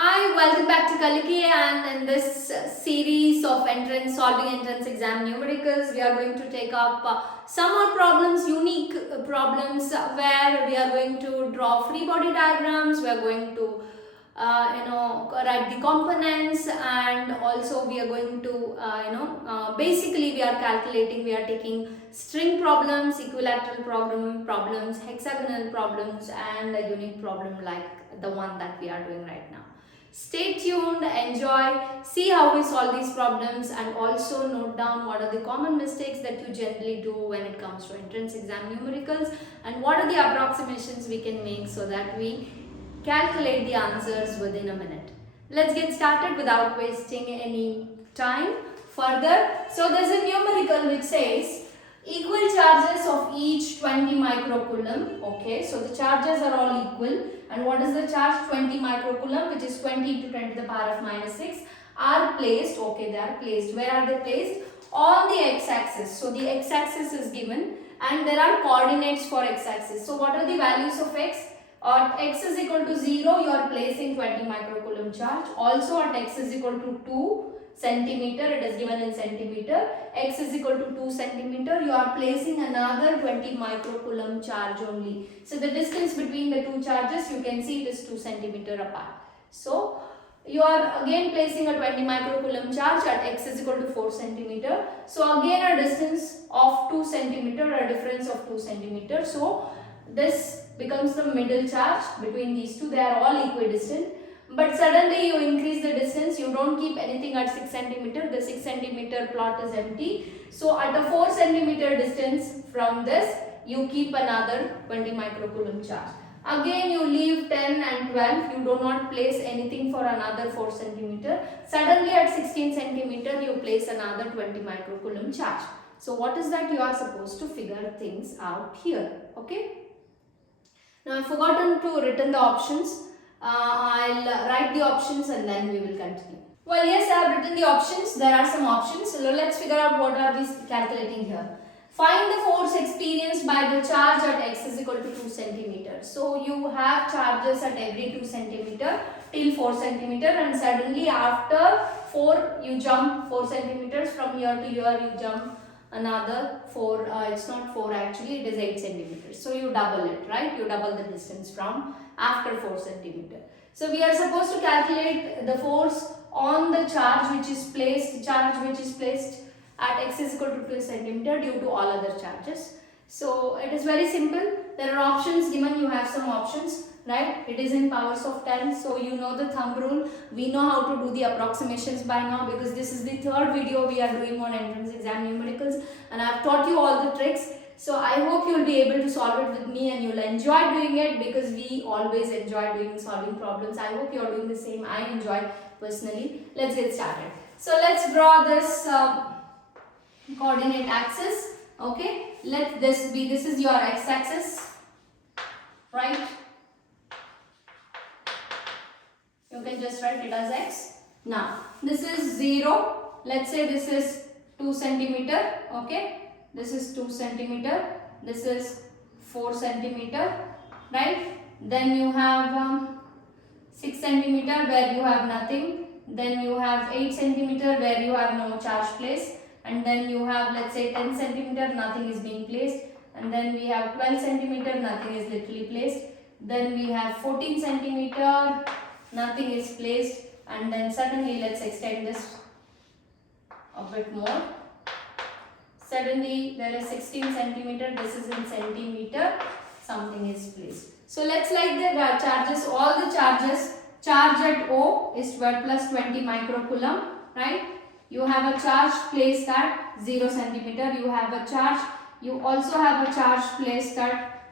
Hi, welcome back to Collinear, and in this series of solving entrance exam numericals, we are going to take up some more problems, unique problems where we are going to draw free body diagrams, we are going to write the components, and also we are going to basically we are calculating, we are taking string problems, equilateral problems, hexagonal problems, and a unique problem like the one that we are doing right now. Stay tuned, enjoy, see how we solve these problems, and also note down what are the common mistakes that you generally do when it comes to entrance exam numericals, and what are the approximations we can make so that we calculate the answers within a minute. Let's get started without wasting any time further. So there's a numerical which says equal charges of each 20 microcoulomb. Okay, so the charges are all equal, and what is the charge? 20 microcoulomb, which is 20 into 10 to the power of minus 6, are placed. Okay, they are placed. Where are they placed? On the x-axis. So the x-axis is given, and there are coordinates for x-axis. So what are the values of x? At x is equal to 0, you are placing 20 microcoulomb charge. Also at x is equal to 2 centimeter, it is given in centimeter. X is equal to 2 centimeter, you are placing another 20 microcoulomb charge only. So the distance between the two charges, you can see it is 2 centimeter apart. So you are again placing a 20 microcoulomb charge at x is equal to 4 centimeter. So again a distance of 2 centimeter, a difference of 2 centimeter. So this becomes the middle charge between these two. They are all equidistant. But suddenly you increase the distance, you don't keep anything at 6 centimeter. The 6 centimeter plot is empty. So at a 4 centimeter distance from this, you keep another 20 microcoulomb charge. Again you leave 10 and 12, you do not place anything for another 4 centimeter. Suddenly at 16 centimeter, you place another 20 microcoulomb charge. So what is that? You are supposed to figure things out here. Okay. Now I forgotten to written the options. I'll write the options and then we will continue. Well, yes, I have written the options. There are some options. So let's figure out what are we calculating here. Find the force experienced by the charge at x is equal to 2 centimeter. So you have charges at every 2 centimeter till 4 centimeter, and suddenly after 4 you jump 4 centimeters, from here to here you jump another 4, it's not 4 actually, it is 8 centimeters. So you double it, right? You double the distance from after 4 centimeter. So we are supposed to calculate the force on the charge which is placed, at x is equal to 2 centimeter due to all other charges. So it is very simple. There are options given, you have some options, right? It is in powers of 10, so you know the thumb rule. We know how to do the approximations by now, because this is the third video we are doing on entrance exam numericals, and I have taught you all the tricks. So I hope you will be able to solve it with me and you will enjoy doing it, because we always enjoy solving problems. I hope you are doing the same. I enjoy personally. Let's get started. So let's draw this coordinate axis. Okay, let this is your x-axis, right? You can just write it as x. Now this is 0. Let's say this is 2 centimeter. Okay, this is 2 centimeter. This is 4 centimeter, right? Then you have 6 centimeter where you have nothing. Then you have 8 centimeter where you have no charge placed. And then you have, let's say, 10 centimeter, nothing is being placed. And then we have 12 centimeter, nothing is literally placed. Then we have 14 centimeter, nothing is placed. And then suddenly, let's extend this a bit more. Suddenly there is 16 centimeter, this is in centimeter, something is placed. So let's like the charges, all the charges, charge at O is 12 plus 20 microcoulomb, right? You have a charge placed at 0 centimeter, you have a charge, you also have a charge placed at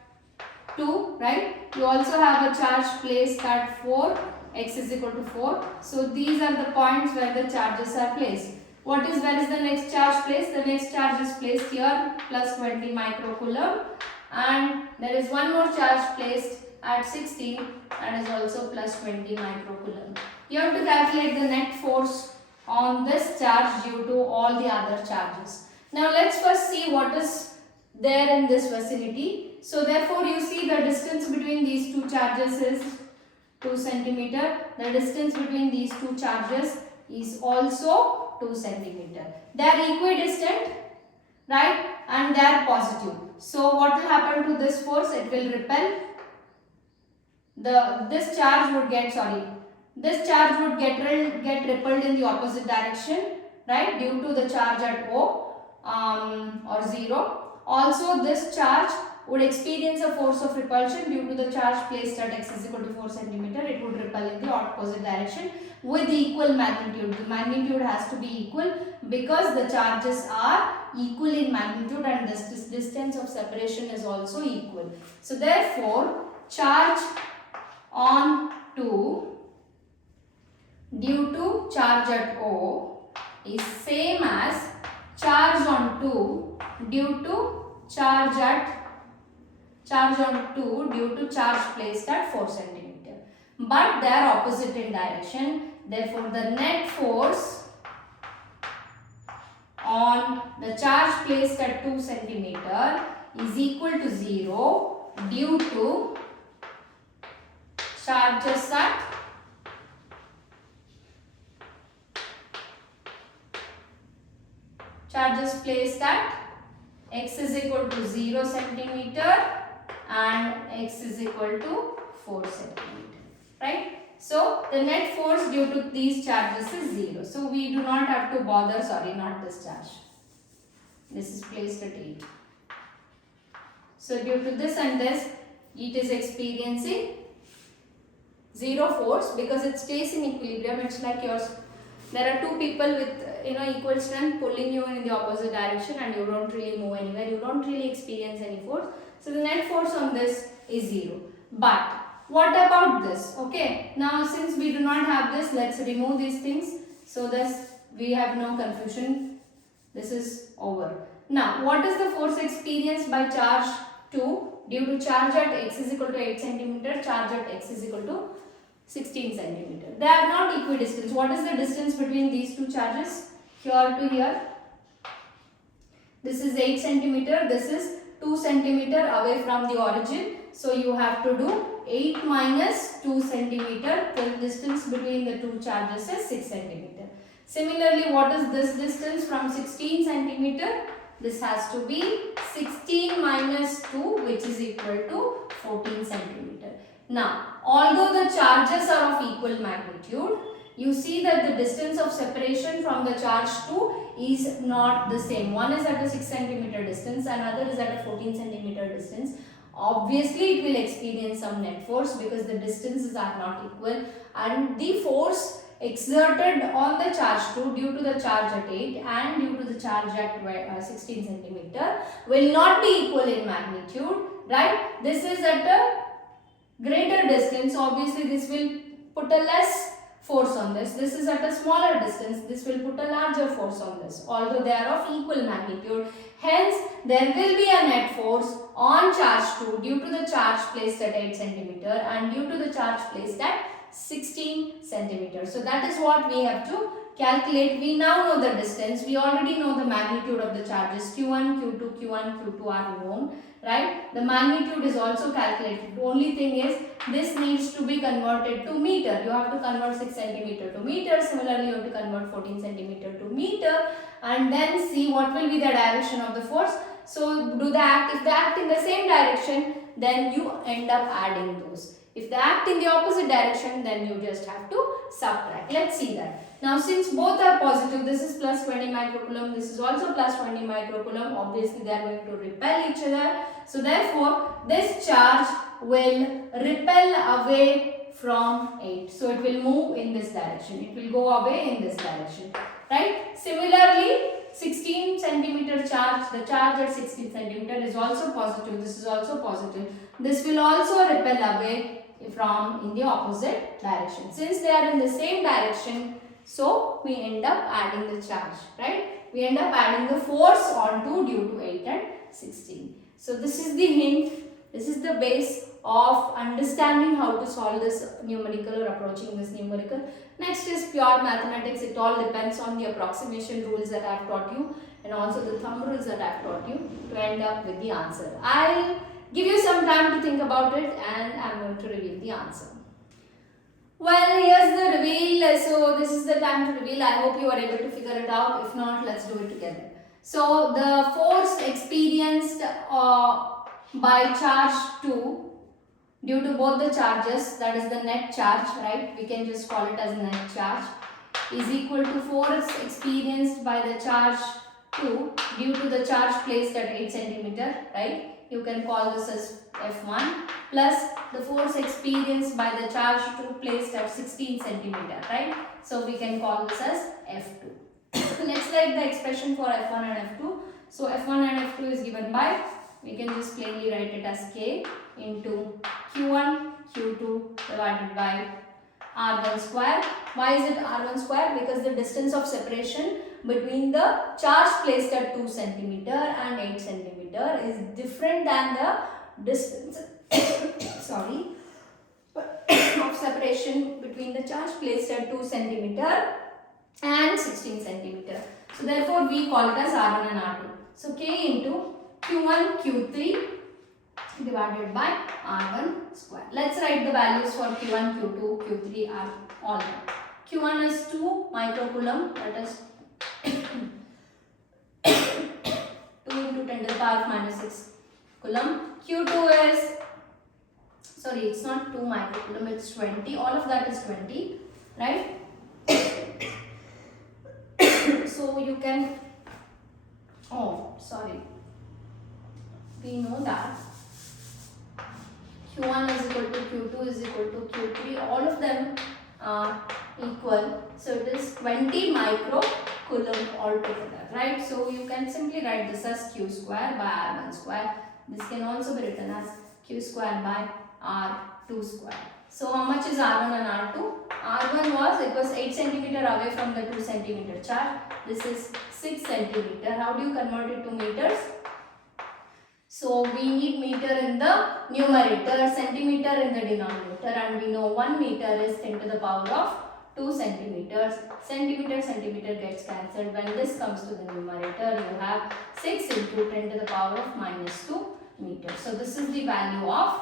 2, right? You also have a charge placed at 4, x is equal to 4. So these are the points where the charges are placed. Where is the next charge placed? The next charge is placed here, plus 20 microcoulomb, and there is one more charge placed at 16, that is also plus 20 microcoulomb. You have to calculate the net force on this charge due to all the other charges. Now let's first see what is there in this vicinity. So therefore you see the distance between these two charges is 2 centimeter. The distance between these two charges is also 2 centimeter. They are equidistant, right? And they are positive. So what will happen to this force? It will repel. This charge would get repelled in the opposite direction, right? Due to the charge at O or 0. Also, this charge would experience a force of repulsion due to the charge placed at x is equal to 4 centimeter. It would repel in the opposite direction with equal magnitude. The magnitude has to be equal because the charges are equal in magnitude and this distance of separation is also equal. So therefore, charge on 2 due to charge at O is same as charge on 2 due to charge on 2 due to charge placed at 4 centimeter. But they are opposite in direction. Therefore, the net force on the charge placed at 2 centimeter is equal to 0 due to charges placed at x is equal to 0 centimeter and x is equal to 4 centimeter, right? So the net force due to these charges is 0. So we do not have to bother, not this charge. This is placed at 8. So due to this and this, it is experiencing 0 force because it stays in equilibrium. It's like yours. There are two people with equal strength pulling you in the opposite direction and you don't really move anywhere. You don't really experience any force. So the net force on this is 0. But what about this? Okay. Now since we do not have this, let's remove these things. So thus we have no confusion. This is over. Now what is the force experienced by charge 2 due to charge at x is equal to 8 centimeter, charge at x is equal to 16 centimeter. They are not equidistant. What is the distance between these two charges? Here to here. This is 8 centimeter. This is 2 centimeter away from the origin. So you have to do 8 minus 2 centimeter. The distance between the two charges is 6 centimeter. Similarly, what is this distance from 16 centimeter? This has to be 16 minus 2, which is equal to 14 centimeter. Now, although the charges are of equal magnitude, you see that the distance of separation from the charge 2 is not the same. One is at a 6 centimeter distance and other is at a 14 centimeter distance. Obviously, it will experience some net force because the distances are not equal and the force exerted on the charge 2 due to the charge at 8 and due to the charge at 16 centimeter will not be equal in magnitude, right? This is at a greater distance. Obviously, this will put a less force on this. This is at a smaller distance. This will put a larger force on this, although they are of equal magnitude. Hence, there will be a net force on charge 2 due to the charge placed at 8 centimeter and due to the charge placed at 16 centimeters. So that is what we have to calculate. We now know the distance. We already know the magnitude of the charges. Q1, Q2, Q1, Q2 are known, right? The magnitude is also calculated. The only thing is this needs to be converted to meter. You have to convert 6 centimeter to meter. Similarly, you have to convert 14 centimeter to meter and then see what will be the direction of the force. So if they act in the same direction, then you end up adding those. If they act in the opposite direction, then you just have to subtract. Let's see that. Now, since both are positive, this is plus 20 microcoulomb, this is also plus 20 microcoulomb. Obviously, they are going to repel each other. So, therefore, this charge will repel away from 8. So, it will move in this direction. It will go away in this direction. Right? Similarly, 16 centimeter charge, the charge at 16 centimeter is also positive. This is also positive. This will also repel away from in the opposite direction. Since they are in the same direction, so we end up adding the charge, right? We end up adding the force onto due to 8 and 16. So this is the hint, this is the base of understanding how to solve this numerical or approaching this numerical. Next is pure mathematics. It all depends on the approximation rules that I have taught you and also the thumb rules that I have taught you to end up with the answer. I'll give you some time to think about it and I'm going to reveal the answer. Well, here's the reveal. So this is the time to reveal. I hope you are able to figure it out. If not, let's do it together. So the force experienced by charge 2 due to both the charges, that is the net charge, right? We can just call it as net charge, is equal to force experienced by the charge 2 due to the charge placed at 8 centimeter, right? You can call this as F1 plus the force experienced by the charge 2 placed at 16 centimeter, right? So we can call this as F2. Let's write the expression for F1 and F2. So F1 and F2 is given by, we can just plainly write it as K into Q1, Q2 divided by R1 square. Why is it R1 square? Because the distance of separation between the charge placed at 2 centimeter and 8 centimeter is different than the distance sorry of separation between the charge placed at 2 centimeter and 16 centimeter. So therefore we call it as R1 and R2. So K into Q1, Q3 divided by R1 square. Let's write the values for Q1, Q2, Q3 are all done. Q1 is 2 microcoulomb, that is 2 into 10 to the power of minus 6 coulomb. Q2 is, sorry, it's not 2 microcoulomb, it's 20. All of that is 20, right? So you can, oh, sorry, we know that Q1 is equal to Q2 is equal to Q3, all of them are equal. So it is 20 microcoulomb altogether, right? So you can simply write this as Q square by R1 square. This can also be written as Q square by R2 square. So how much is R1 and R2? R1 was, it was 8 centimeter away from the 2 centimeter charge. This is 6 centimeter. How do you convert it to meters? So we need meter in the numerator, centimeter in the denominator, and we know 1 meter is 10 to the power of 2 centimeters. Centimeter gets cancelled. When this comes to the numerator, you have 6 into 10 to the power of minus 2 meters. So this is the value of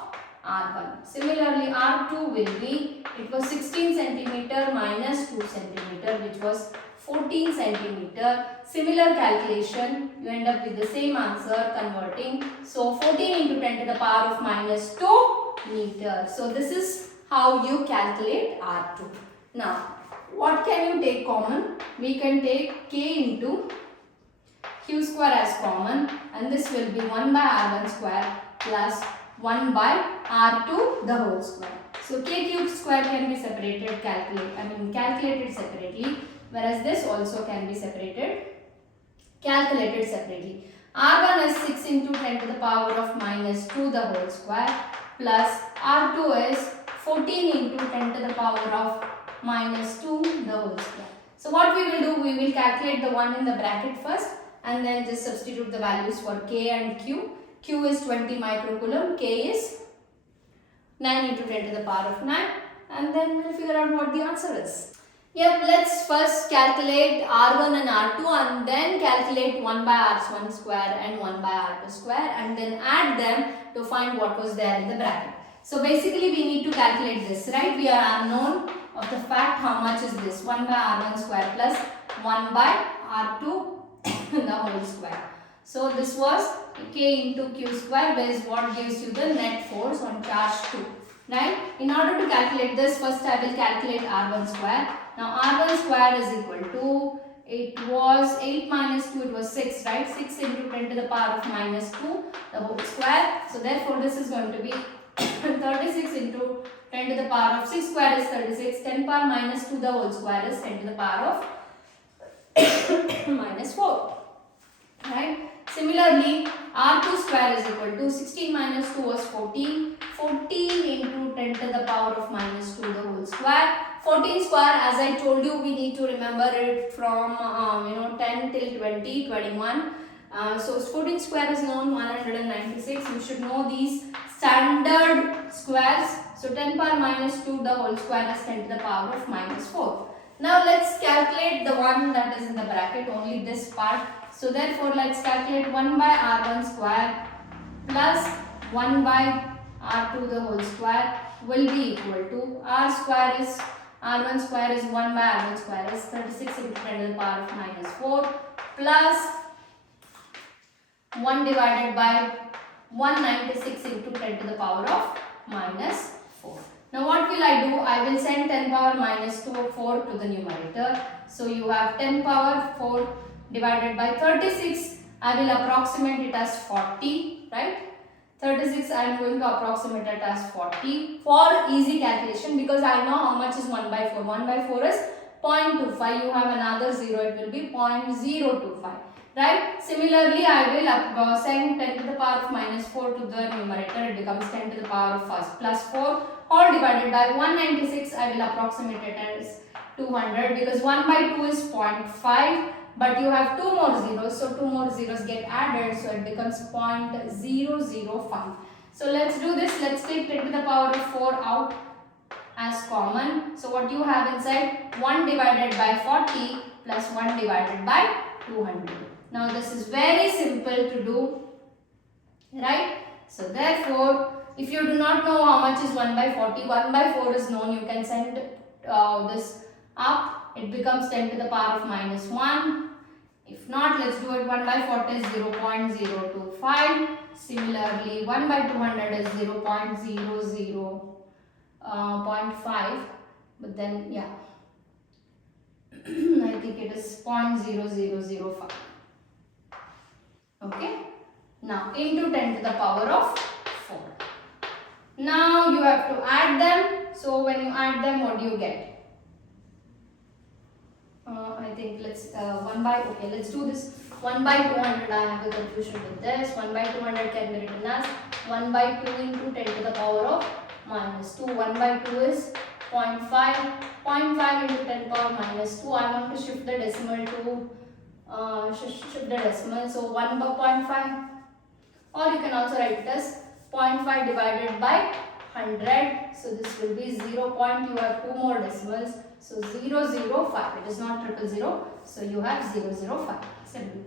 R1. Similarly, R2 will be, it was 16 centimeter minus 2 centimeter, which was 14 centimeter. Similar calculation, you end up with the same answer converting. So 14 into 10 to the power of minus 2 meters. So this is how you calculate R2. Now, what can you take common? We can take K into Q square as common, and this will be 1 by R1 square plus 1 by R2 the whole square. So K cube square can be separated, calculated separately, whereas this also can be calculated separately. R1 is 6 into 10 to the power of minus 2 the whole square plus R2 is 14 into 10 to the power of minus 2 the whole square. So what we will do, we will calculate the one in the bracket first and then just substitute the values for K and Q. Q is 20 microcoulomb, K is 9 into 10 to the power of 9, and then we'll figure out what the answer is. Yep, let's first calculate R1 and R2 and then calculate 1 by R1 square and 1 by R2 square and then add them to find what was there in the bracket. So basically we need to calculate this, right? We are unknown of the fact how much is this, 1 by R1 square plus 1 by R2 the whole square. So this was K into Q square, is what gives you the net force on charge 2, right? In order to calculate this, first I will calculate R1 square. Now R1 square is equal to, it was 8 minus 2, it was 6, right? 6 into 10 to the power of minus 2 the whole square. So therefore this is going to be 36 into 10 to the power of 6 square is 36, 10 power minus 2 the whole square is 10 to the power of minus 4, right? Similarly, R2 square is equal to 16 minus 2 was 14. 14 into 10 to the power of minus 2 the whole square. 14 square, as I told you, we need to remember it from 10 till 20, 21. So 14 square is known 196. You should know these standard squares. So 10 power minus 2 the whole square is 10 to the power of minus 4. Now let's calculate the one that is in the bracket, only this part. So therefore let's calculate 1 by R1 square plus 1 by R2 the whole square will be equal to r1 square is 1 by r1 square is 36 into 10 to the power of minus 4 plus 1 divided by 196 into 10 to the power of minus 4. Now what will I do? I will send 10 power minus 4 to the numerator. So you have 10 power 4 divided by 36. I will approximate it as 40, right? 36 I am going to approximate it as 40 for easy calculation, because I know how much is 1 by 4. 1 by 4 is 0.25. You have another 0, it will be 0.025. Right? Similarly, I will send 10 to the power of minus 4 to the numerator. It becomes 10 to the power of plus 4 all divided by 196. I will approximate it as 200, because 1 by 2 is 0.5. But you have 2 more zeros, so 2 more zeros get added, so it becomes 0.005. So let's do this. Let's take 10 to the power of 4 out as common. So what you have inside, 1 divided by 40 plus 1 divided by 200. Now this is very simple to do, right? So therefore, if you do not know how much is 1 by 40, 1 by 4 is known. You can send this up. It becomes 10 to the power of minus 1. If not, let's do it. 1 by 40 is 0.025. Similarly, 1 by 200 is 0.005. But then, yeah, I think it is 0.0005. Okay. Now, into 10 to the power of 4. Now, you have to add them. So, when you add them, what do you get? I think let's let's do this. 1 by 200, I have a confusion with this. 1 by 200 can be written as 1 by 2 into 10 to the power of minus 2. 1 by 2 is 0.5. 0.5 into 10 power minus 2. I want to shift the decimal to shift the decimal. So 1 by 0.5, or you can also write it as 0.5 divided by 100. So this will be 0. You have 2 more decimals. So 005. It is not 000. So you have 005. Simple.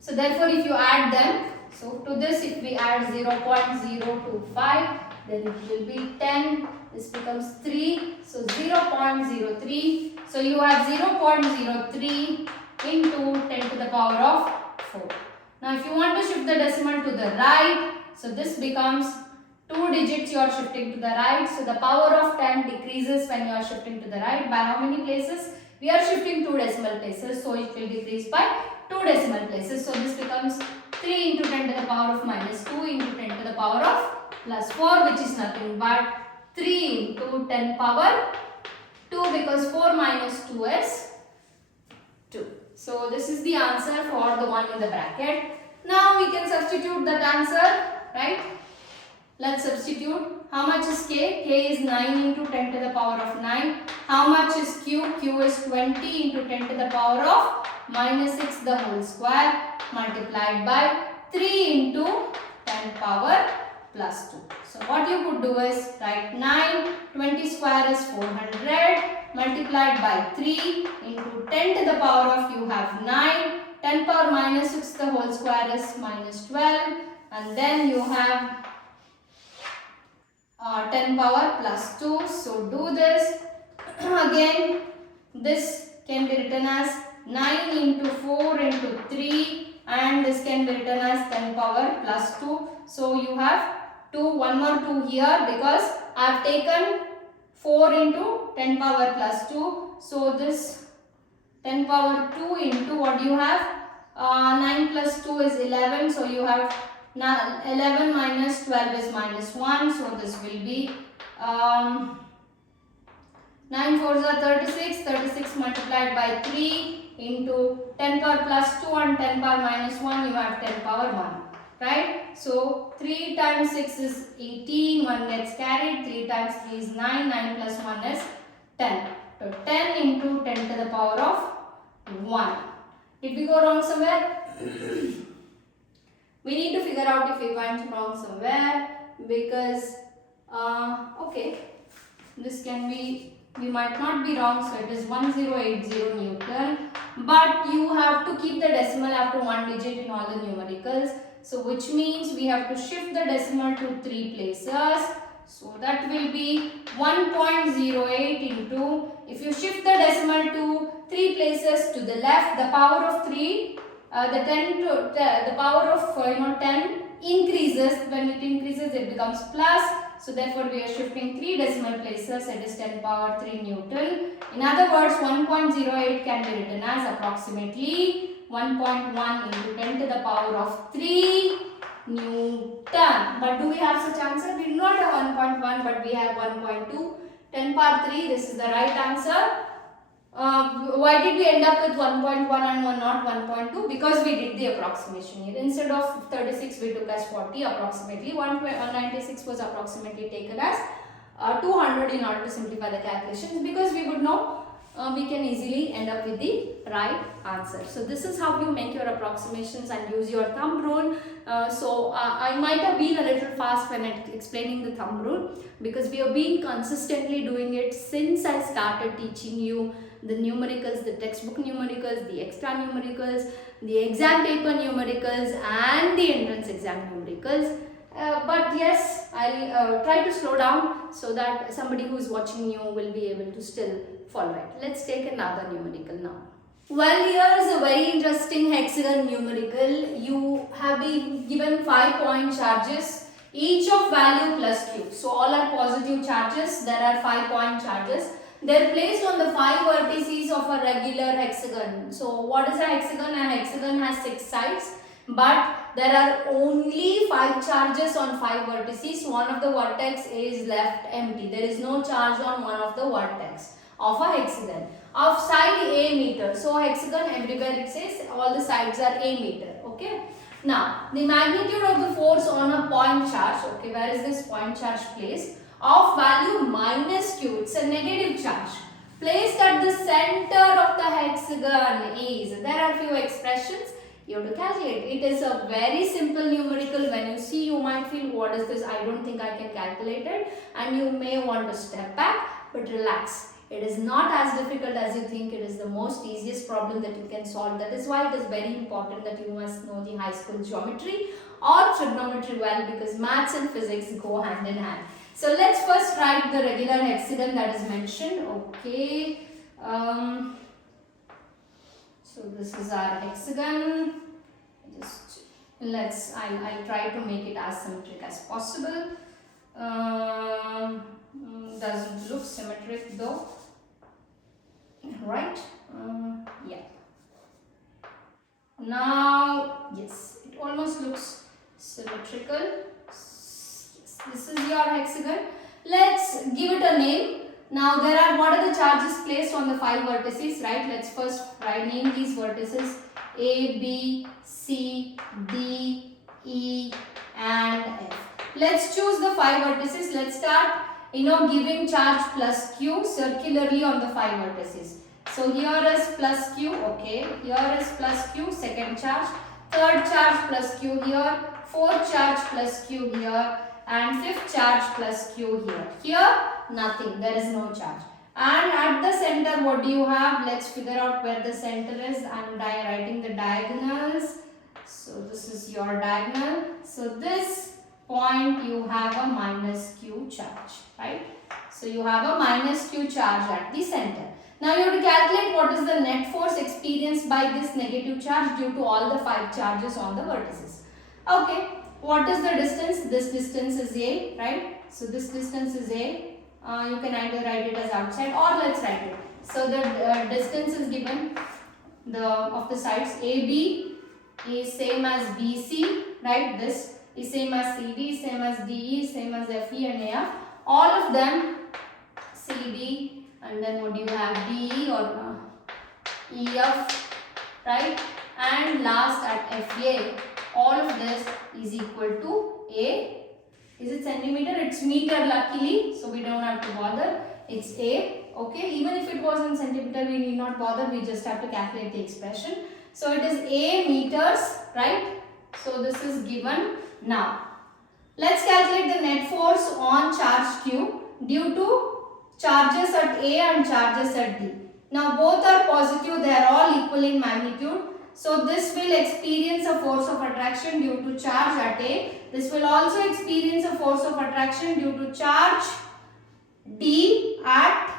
So therefore, if you add them, so to this, if we add 0.025, then it will be 10. This becomes 3. So 0.03. So you have 0.03 into 10 to the power of 4. Now if you want to shift the decimal to the right, so this becomes 2 digits you are shifting to the right. So the power of 10 decreases when you are shifting to the right. By how many places? We are shifting 2 decimal places. So it will decrease by 2 decimal places. So this becomes 3 into 10 to the power of minus 2 into 10 to the power of plus 4, which is nothing but 3 into 10 power 2, because 4 minus 2 is 2. So this is the answer for the one in the bracket. Now we can substitute that answer, right? Let's substitute. How much is k? K is 9 into 10 to the power of 9. How much is q? Q is 20 into 10 to the power of minus 6 the whole square multiplied by 3 into 10 power plus 2. So what you could do is write 9, 20 square is 400 multiplied by 3 into 10 to the power of, you have 9, 10 power minus 6 the whole square is minus 12, and then you have 10 power plus 2. So do this. Again, this can be written as 9 into 4 into 3, and this can be written as 10 power plus 2. So you have one more 2 here, because I have taken 4 into 10 power plus 2. So this 10 power 2 into, what do you have? 9 plus 2 is 11. So you have 11 minus 12 is minus 1. So this will be 9 4s are 36. 36 multiplied by 3 into 10 power plus 2 and 10 power minus 1. You have 10 power 1. Right? So 3 times 6 is 18. 1 gets carried. 3 times 3 is 9. 9 plus 1 is 10. So 10 into 10 to the power of 1. Did we go wrong somewhere? We need to figure out if we went wrong somewhere, because okay, this can be, we might not be wrong. So it is 1080 Newton, but you have to keep the decimal after 1 digit in all the numericals. So which means we have to shift the decimal to 3 places. So that will be 1.08 into, if you shift the decimal to 3 places to the left, the power of 3, the power of 10 increases. When it increases, it becomes plus. So therefore we are shifting 3 decimal places, it is 10 power 3 Newton. In other words, 1.08 can be written as approximately 1.1 into 10 to the power of 3 Newton. But do we have such answer? We do not have 1.1, but we have 1.2. 10 power 3, this is the right answer. Why did we end up with 1.1 and not 1.2? Because we did the approximation here. Instead of 36, we took as 40 approximately. 196 was approximately taken as 200 in order to simplify the calculations, because we would know we can easily end up with the right answer. So this is how you make your approximations and use your thumb rule. I might have been a little fast when explaining the thumb rule, because we have been consistently doing it since I started teaching you the numericals, the textbook numericals, the extra numericals, the exam paper numericals and the entrance exam numericals. But yes, I'll try to slow down so that somebody who is watching you will be able to still follow it. Let's take another numerical now. Well, here is a very interesting hexagon numerical. You have been given 5-point charges, each of value plus q. So all are positive charges. There are 5-point charges. They are placed on the 5 vertices of a regular hexagon. So what is a hexagon? A hexagon has 6 sides, but there are only 5 charges on 5 vertices. One of the vertex is left empty. There is no charge on one of the vertex of a hexagon. Of side a meter. So hexagon, everywhere it says all the sides are a meter. Okay. Now the magnitude of the force on a point charge. Okay, where is this point charge placed? Of value minus q. It's a negative charge. Placed at the center of the hexagon is. There are few expressions you have to calculate. It is a very simple numerical. When you see, you might feel, what is this? I don't think I can calculate it, and you may want to step back, but relax. It is not as difficult as you think. It is the most easiest problem that you can solve. That is why it is very important that you must know the high school geometry or trigonometry well, because maths and physics go hand in hand. So let's first write the regular hexagon that is mentioned. Okay. So this is our hexagon. I'll try to make it as symmetric as possible. Doesn't look symmetric though, right? Yeah. Now, yes, it almost looks symmetrical. Yes, this is your hexagon. Let's give it a name. Now, what are the charges placed on the 5 vertices, right? Let's first name these vertices A, B, C, D, E and F. Let's choose the 5 vertices. Let's start, giving charge plus q circularly on the 5 vertices. So here is plus q, okay. Here is plus q, second charge. Third charge plus q here. Fourth charge plus q here. And fifth charge plus q here. Here, nothing. There is no charge. And at the center, what do you have? Let's figure out where the center is. I'm writing the diagonals. So this is your diagonal. So this point you have a minus q charge, right? So you have a minus q charge at the center. Now you have to calculate what is the net force experienced by this negative charge due to all the 5 charges on the vertices. Okay, what is the distance? This distance is a, right? So this distance is a. You can either write it as outside, or let's write it. So the distance is given of the sides. AB is same as BC, right? This is same as CD, same as DE, same as FE and AF. All of them CD, and then what do you have? DE or EF, right? And last at FA, all of this is equal to A. Is it centimeter? It's meter luckily, so we don't have to bother. It's A, okay. Even if it was in centimeter, we need not bother. We just have to calculate the expression. So it is A meters, right? So this is given. Now, let's calculate the net force on charge Q due to charges at A and charges at D. Now both are positive. They are all equal in magnitude. So this will experience a force of attraction due to charge at A. This will also experience a force of attraction due to charge D at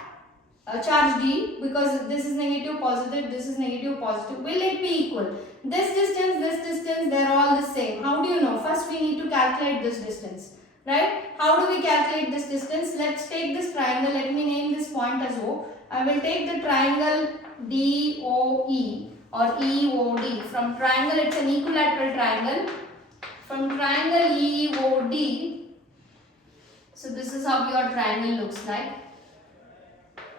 charge D, because this is negative positive, this is negative positive. Will it be equal? This distance, they are all the same. How do you know? First we need to calculate this distance, right? How do we calculate this distance? Let's take this triangle. Let me name this point as O. I will take the triangle DOE or EOD. From triangle, it's an equilateral triangle. From triangle EOD, so this is how your triangle looks like.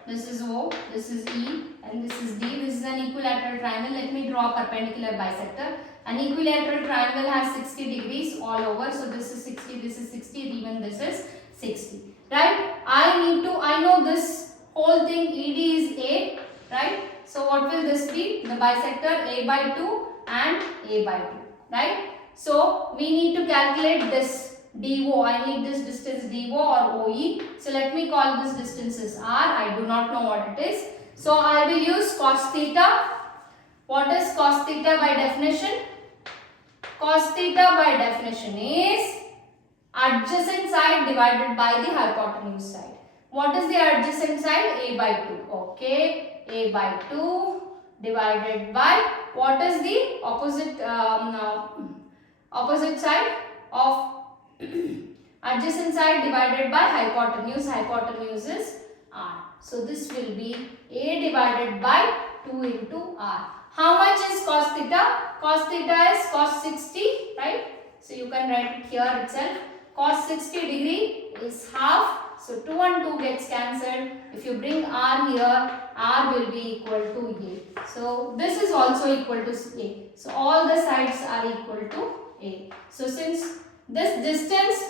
This is O, this is E, and this is D. This is an equilateral triangle. Let me draw a perpendicular bisector. An equilateral triangle has 60 degrees all over. So this is 60, this is 60, even this is 60. Right? I know this whole thing ED is A, right? So what will this be? The bisector A by 2 and A by 2, right? So we need to calculate this DO. I need this distance DO or OE. So let me call this distance as R. I do not know what it is. So I will use cos theta. What is cos theta by definition? Cos theta by definition is adjacent side divided by the hypotenuse side. What is the adjacent side? A by 2. Okay. A by 2 divided by, what is the opposite side of adjacent side divided by hypotenuse. Hypotenuse is R. So this will be A divided by 2 into R. How much is cos theta? Cos theta is cos 60, right? So you can write it here itself. Cos 60 degree is half. So 2 and 2 gets cancelled. If you bring R here, R will be equal to A. So this is also equal to A. So all the sides are equal to A. So since this distance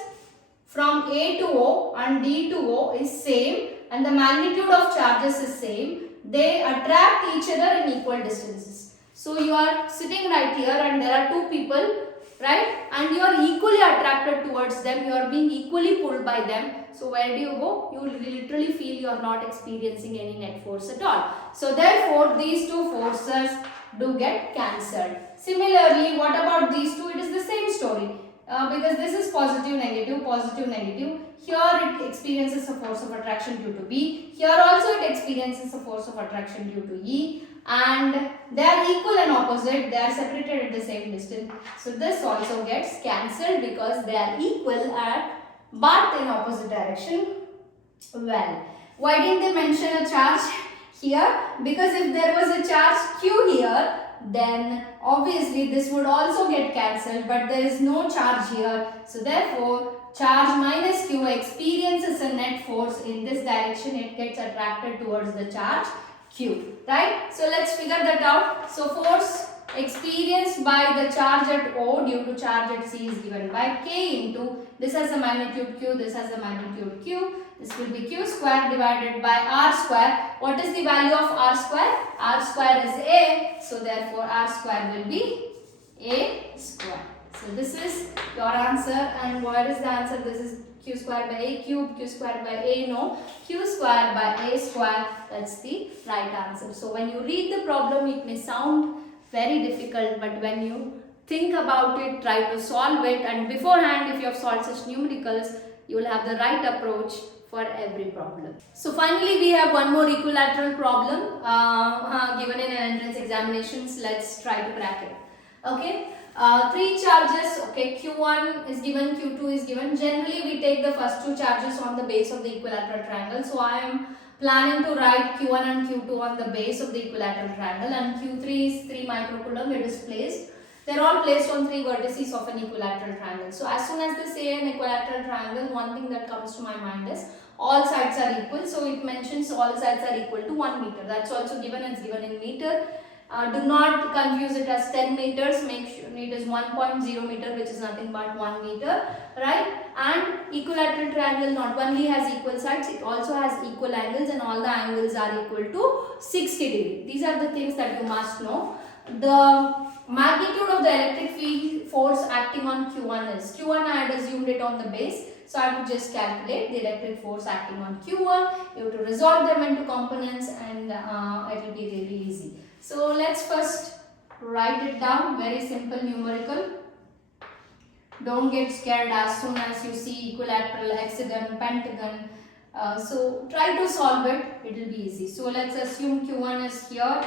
from A to O and D to O is same and the magnitude of charges is same, they attract each other in equal distances. So you are sitting right here and there are two people, right? And you are equally attracted towards them, you are being equally pulled by them. So where do you go? You literally feel you are not experiencing any net force at all. So therefore these two forces do get cancelled. Similarly, what about these two? It is the same story. Because this is positive, negative, positive, negative. Here it experiences a force of attraction due to B. Here also it experiences a force of attraction due to E. And they are equal and opposite. They are separated at the same distance. So this also gets cancelled because they are equal but in opposite direction. Well, why didn't they mention a charge here? Because if there was a charge Q here, then obviously this would also get cancelled, but there is no charge here. So therefore charge minus Q experiences a net force in this direction. It gets attracted towards the charge Q, right? So let's figure that out. So force experienced by the charge at O due to charge at C is given by K into, this has a magnitude Q, this has a magnitude Q. This will be Q square divided by R square. What is the value of R square? R square is A. So therefore R square will be A square. So this is your answer. And what is the answer? This is Q square by A cube, Q square by A, no. Q square by A square. That's the right answer. So when you read the problem, it may sound very difficult, but when you think about it, try to solve it, and beforehand if you have solved such numericals, you will have the right approach for every problem. So finally we have one more equilateral problem given in an entrance examinations. Let's try to crack it. Okay, 3 charges. Okay, Q1 is given, Q2 is given. Generally we take the first 2 charges on the base of the equilateral triangle. So I am planning to write Q1 and Q2 on the base of the equilateral triangle, and Q3 is 3 microcoulomb. It is placed. They are all placed on 3 vertices of an equilateral triangle. So as soon as they say an equilateral triangle, one thing that comes to my mind is all sides are equal. So it mentions all sides are equal to 1 meter. That's also given. It's given in meter. Do not confuse it as 10 meters. Make sure it is 1.0 meter, which is nothing but 1 meter, right? And equilateral triangle not only has equal sides, it also has equal angles, and all the angles are equal to 60 degrees. These are the things that you must know. The magnitude of the electric field force acting on Q1 is, Q1 I had assumed it on the base. So I have to just calculate the electric force acting on Q1. You have to resolve them into components, and it will be really easy. So let's first Write it down, very simple numerical. Don't get scared as soon as you see equilateral, hexagon, pentagon. So try to solve it, it will be easy. So let's assume Q1 is here,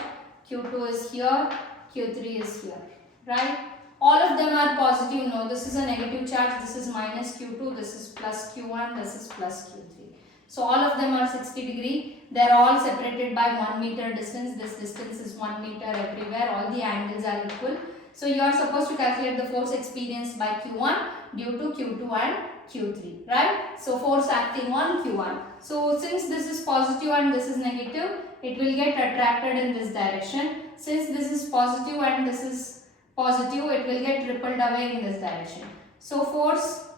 Q2 is here, Q3 is here, right? All of them are positive. No, this is a negative charge, this is minus Q2, this is plus Q1, this is plus Q3. So all of them are 60 degree. They are all separated by 1 meter distance. This distance is 1 meter everywhere. All the angles are equal. So you are supposed to calculate the force experienced by Q1 due to Q2 and Q3, right? So force acting on Q1. So since this is positive and this is negative, it will get attracted in this direction. Since this is positive and this is positive, it will get repelled away in this direction. So force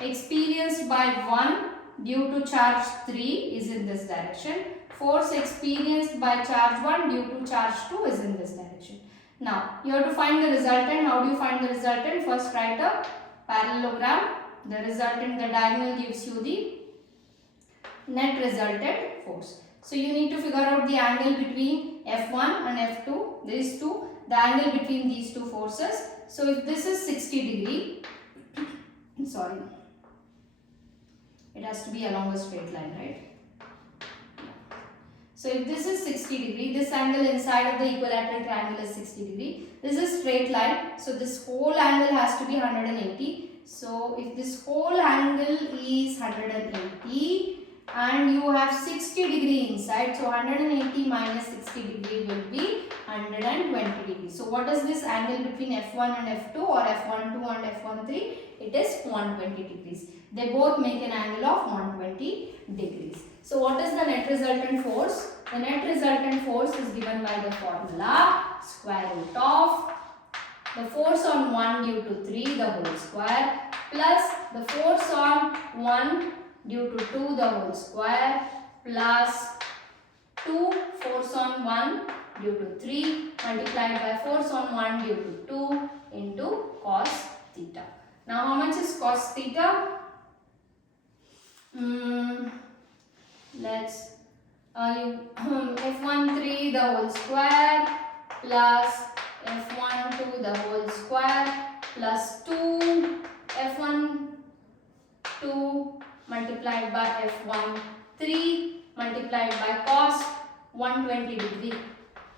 experienced by 1 due to charge 3 is in this direction. Force experienced by charge 1 due to charge 2 is in this direction. Now, you have to find the resultant. How do you find the resultant? First, write a parallelogram. The resultant, the diagonal gives you the net resultant force. So, you need to figure out the angle between F1 and F2, these two, the angle between these two forces. So, if this is 60 degree, sorry, it has to be along a straight line, right? So if this is 60 degree, this angle inside of the equilateral triangle is 60 degree. This is straight line. So this whole angle has to be 180. So if this whole angle is 180 and you have 60 degree inside, so 180 minus 60 degree will be 120 degree. So what is this angle between F1 and F2 or F12 and F13? It is 120 degrees. They both make an angle of 120 degrees. So what is the net resultant force? The net resultant force is given by the formula square root of the force on 1 due to 3 the whole square plus the force on 1 due to 2 the whole square plus 2 force on 1 due to 3 multiplied by force on 1 due to 2 into cos theta. Now how much is cos theta? Let's F13 the whole square plus F12 the whole square plus 2 F12 multiplied by F13 multiplied by cos 120 degree,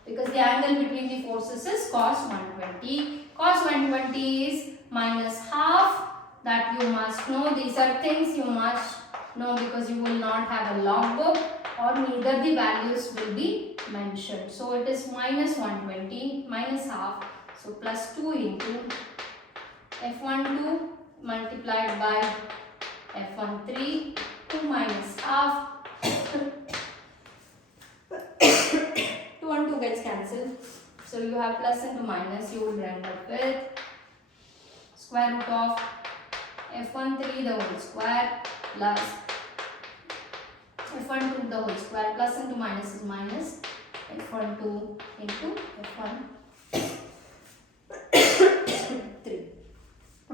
because the angle between the forces is cos 120. Cos 120 is minus half. That you must know. These are things you must know because you will not have a logbook or neither the values will be mentioned. So it is minus 120 minus half. So plus 2 into F12 multiplied by F13, 2 minus half. 2 and 2 gets cancelled. So you have plus into minus, you would end up with square root of F13 the whole square plus F12 the whole square, plus into minus is minus, F12 into F13.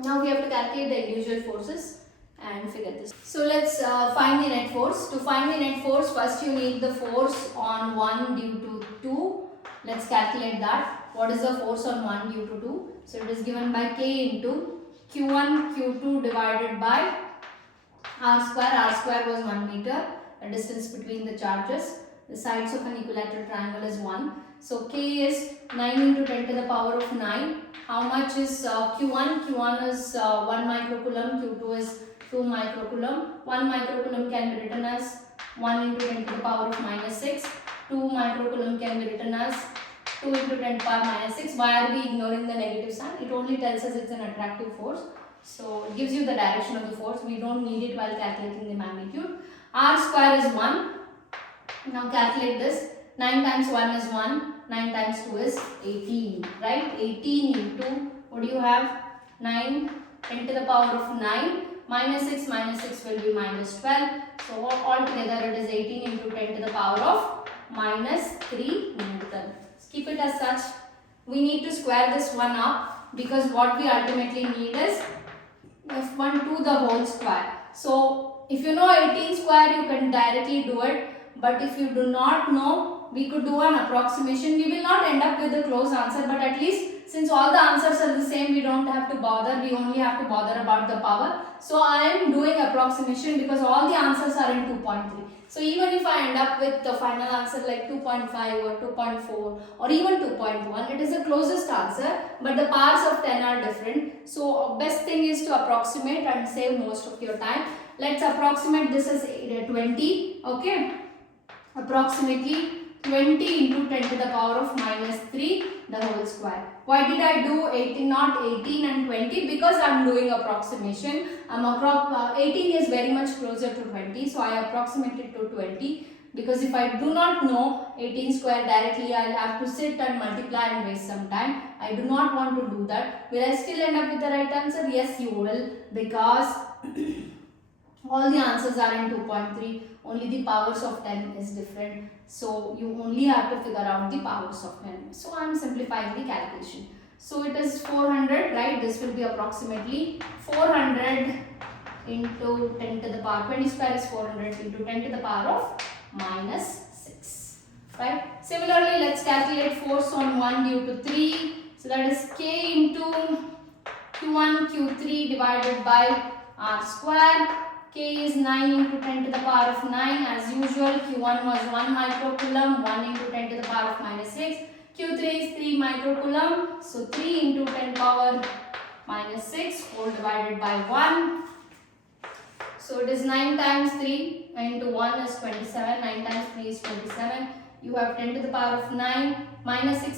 Now we have to calculate the individual forces and figure this. So let's find the net force. To find the net force, first you need the force on 1 due to 2. Let's calculate that. What is the force on 1 due to 2? So it is given by K into Q1 Q2 divided by R square. R square was 1 meter. The distance between the charges. The sides of an equilateral triangle is 1. So K is 9 into 10 to the power of 9. How much is Q1? Q1 is 1 microcoulomb. Q2 is 2 microcoulomb. 1 microcoulomb can be written as 1 into 10 to the power of minus 6. 2 microcoulomb can be written as 2 into 10 to the power minus 6. Why are we ignoring the negative sign? It only tells us it's an attractive force. So it gives you the direction of the force. We don't need it while calculating the magnitude. R square is 1. Now calculate this. 9 times 1 is 1. 9 times 2 is 18. Right? 18 into, what do you have? 9, 10 to the power of 9. Minus 6 will be minus 12. So altogether it is 18 into 10 to the power of minus 3 Newton. Keep it as such. We need to square this one up because what we ultimately need is F12 the whole square. So if you know 18 square, you can directly do it. But if you do not know, we could do an approximation. We will not end up with a close answer, but at least since all the answers are the same, we don't have to bother. We only have to bother about the power. So I am doing approximation because all the answers are in 2.3. So even if I end up with the final answer like 2.5 or 2.4 or even 2.1, it is the closest answer, but the powers of 10 are different. So best thing is to approximate and save most of your time. Let's approximate this as 20, okay? Approximately 20 into 10 to the power of minus 3 the whole square. Why did I do 18, not 18 and 20? Because I am doing approximation. 18 is very much closer to 20, so I approximated to 20. Because if I do not know 18 square directly, I will have to sit and multiply and waste some time. I do not want to do that. Will I still end up with the right answer? Yes, you will, because all the answers are in 2.3. Only the powers of 10 is different. So you only have to figure out the powers of 10. So I am simplifying the calculation. So it is 400, right? This will be approximately 400 into 10 to the power. 20 square is 400 into 10 to the power of minus 6. Right? Similarly, let's calculate force on 1 due to 3. So that is K into Q1, Q3 divided by R square. K is 9 into 10 to the power of 9 as usual. Q1 was 1 microcoulomb, 1 into 10 to the power of minus 6. Q3 is 3 microcoulomb, so 3 into 10 power minus 6 whole divided by 1. So it is 9 times 3 into 1 is 27, 9 times 3 is 27. You have 10 to the power of 9, minus 6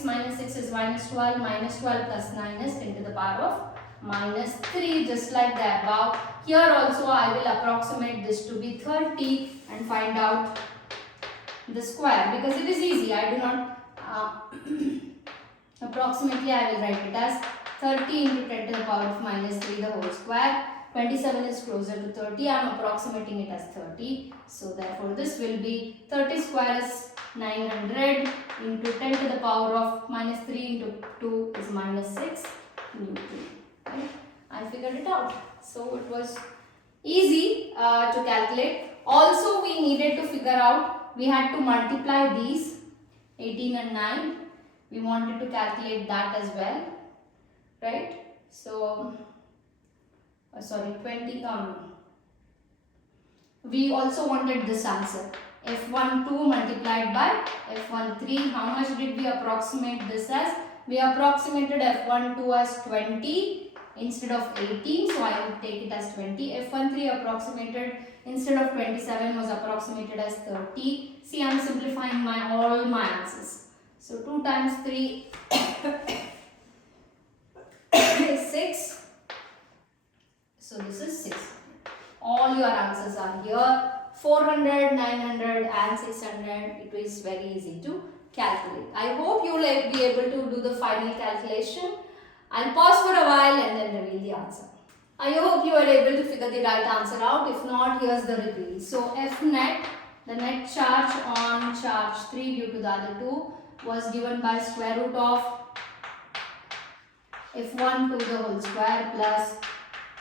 is minus 12, minus 12 plus 9 is 10 to the power of minus 3, just like the above. Here also I will approximate this to be 30 and find out the square because it is easy. I do not approximately I will write it as 30 into 10 to the power of minus 3 the whole square. 27 is closer to 30. I am approximating it as 30. So therefore this will be 30 square is 900 into 10 to the power of minus 3 into 2 is minus 6 Newton. Right? I figured it out. So it was easy to calculate. Also we needed to figure out, we had to multiply these 18 and 9. We wanted to calculate that as well. Right? So, sorry, 20. We also wanted this answer. F12 multiplied by F13. How much did we approximate this as? We approximated F12 as 20 instead of 18. So I would take it as 20. F13 approximated instead of 27 was approximated as 30. See, I am simplifying all my answers. So 2 times 3 is 6. So this is 6. All your answers are here. 400, 900 and 600. It is very easy to calculate. I hope you will be able to do the final calculation. I'll pause for a while and then reveal the answer. I hope you are able to figure the right answer out. If not, here's the reveal. So F net, the net charge on charge 3 due to the other two was given by square root of F12 the whole square plus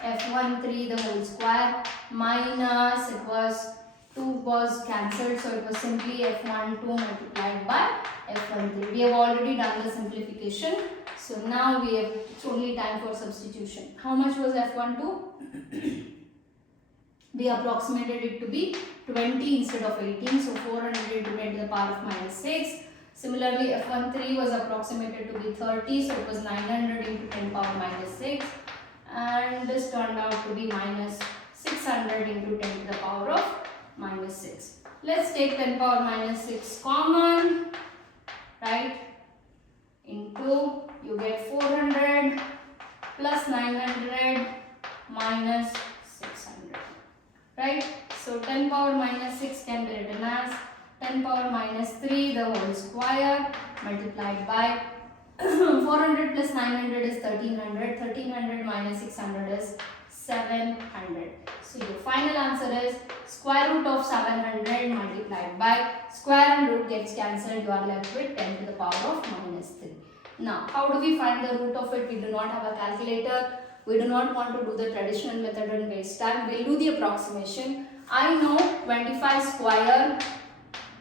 F13 the whole square minus, it was 2 was cancelled, so it was simply F12 multiplied by F13. We have already done the simplification. So now it's only time for substitution. How much was F12? We approximated it to be 20 instead of 18. So 400 into 10 to the power of minus 6. Similarly, F13 was approximated to be 30. So it was 900 into 10 power minus 6. And this turned out to be minus 600 into 10 to the power of minus 6. Let's take 10 power minus 6 common. Right? Into, you get 400 plus 900 minus 600. Right? So 10 power minus 6 can be written as 10 power minus 3 the whole square multiplied by 400 plus 900 is 1300. 1300 minus 600 is 700. So your final answer is square root of 700 multiplied by square and root gets cancelled. You are left with 10 to the power of minus 3. Now, how do we find the root of it? We do not have a calculator. We do not want to do the traditional method and waste time. We'll do the approximation. I know 25 square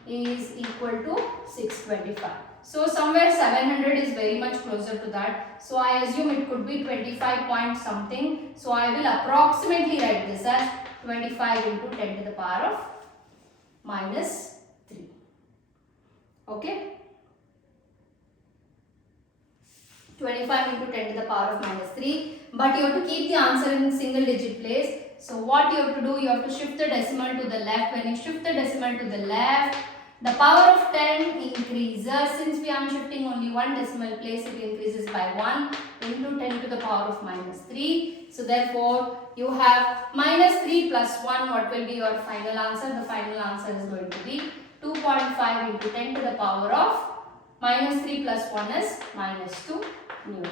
is equal to 625. So somewhere 700 is very much closer to that. So I assume it could be 25 point something. So I will approximately write this as 25 into 10 to the power of minus 3. Okay. 25 into 10 to the power of minus 3. But you have to keep the answer in single digit place. So what you have to do, you have to shift the decimal to the left. When you shift the decimal to the left, the power of 10 increases. Since we are shifting only one decimal place, it increases by 1 into 10 to the power of minus 3. So therefore, you have minus 3 plus 1. What will be your final answer? The final answer is going to be 2.5 into 10 to the power of minus 3 plus 1 is minus 2 Newton.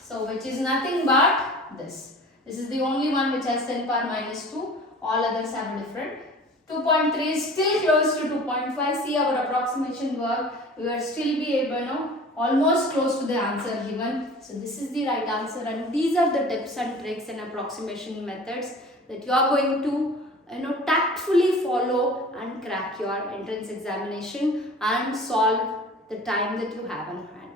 So which is nothing but this. This is the only one which has 10 power minus 2. All others have different. 2.3 is still close to 2.5. See our approximation work. We will still be able, almost close to the answer given. So this is the right answer, and these are the tips and tricks and approximation methods that you are going to tactfully follow and crack your entrance examination and solve the time that you have in hand.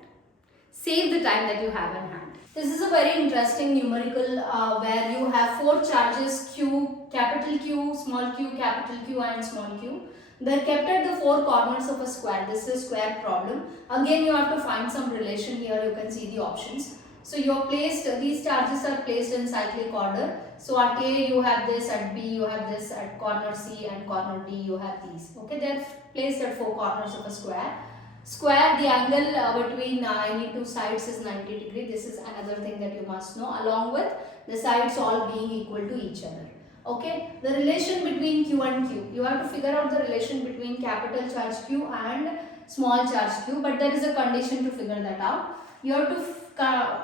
Save the time that you have in hand. This is a very interesting numerical where you have 4 charges Q, capital Q, small q, capital Q and small q. They are kept at the 4 corners of a square. This is a square problem. Again, you have to find some relation here. You can see the options. So you are placed, these charges are placed in cyclic order. So at A you have this, at B you have this, at corner C and corner D you have these. Okay, they are placed at 4 corners of a square. Square, the angle between any 2 sides is 90 degrees. This is another thing that you must know, along with the sides all being equal to each other. Okay, the relation between Q and Q. You have to figure out the relation between capital charge Q and small charge Q, but there is a condition to figure that out. You have to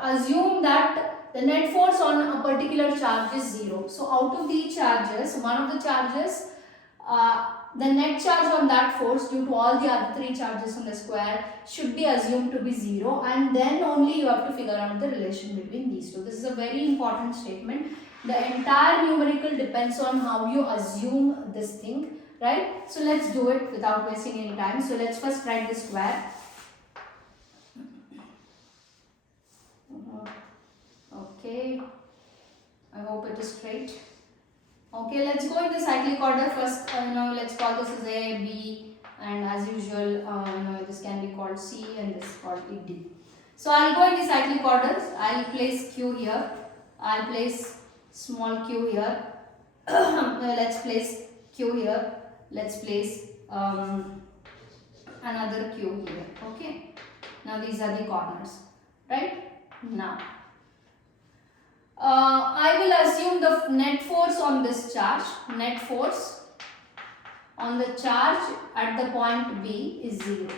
assume that the net force on a particular charge is 0. So out of the charges, one of the charges, the net charge on that force due to all the other 3 charges on the square should be assumed to be 0, and then only you have to figure out the relation between these two. This is a very important statement. The entire numerical depends on how you assume this thing, right? So let's do it without wasting any time. So let's first write the square. Okay, I hope it is straight. Okay, let's go in the cyclic order first. Let's call this as A, B, and as usual, this can be called C and this is called D. So I'll go in the cyclic orders. I'll place Q here. I'll place small q here. Let's place Q here. Let's place another Q here. Okay. Now these are the corners, right? Now I will assume the net force on this charge, net force on the charge at the point B is 0.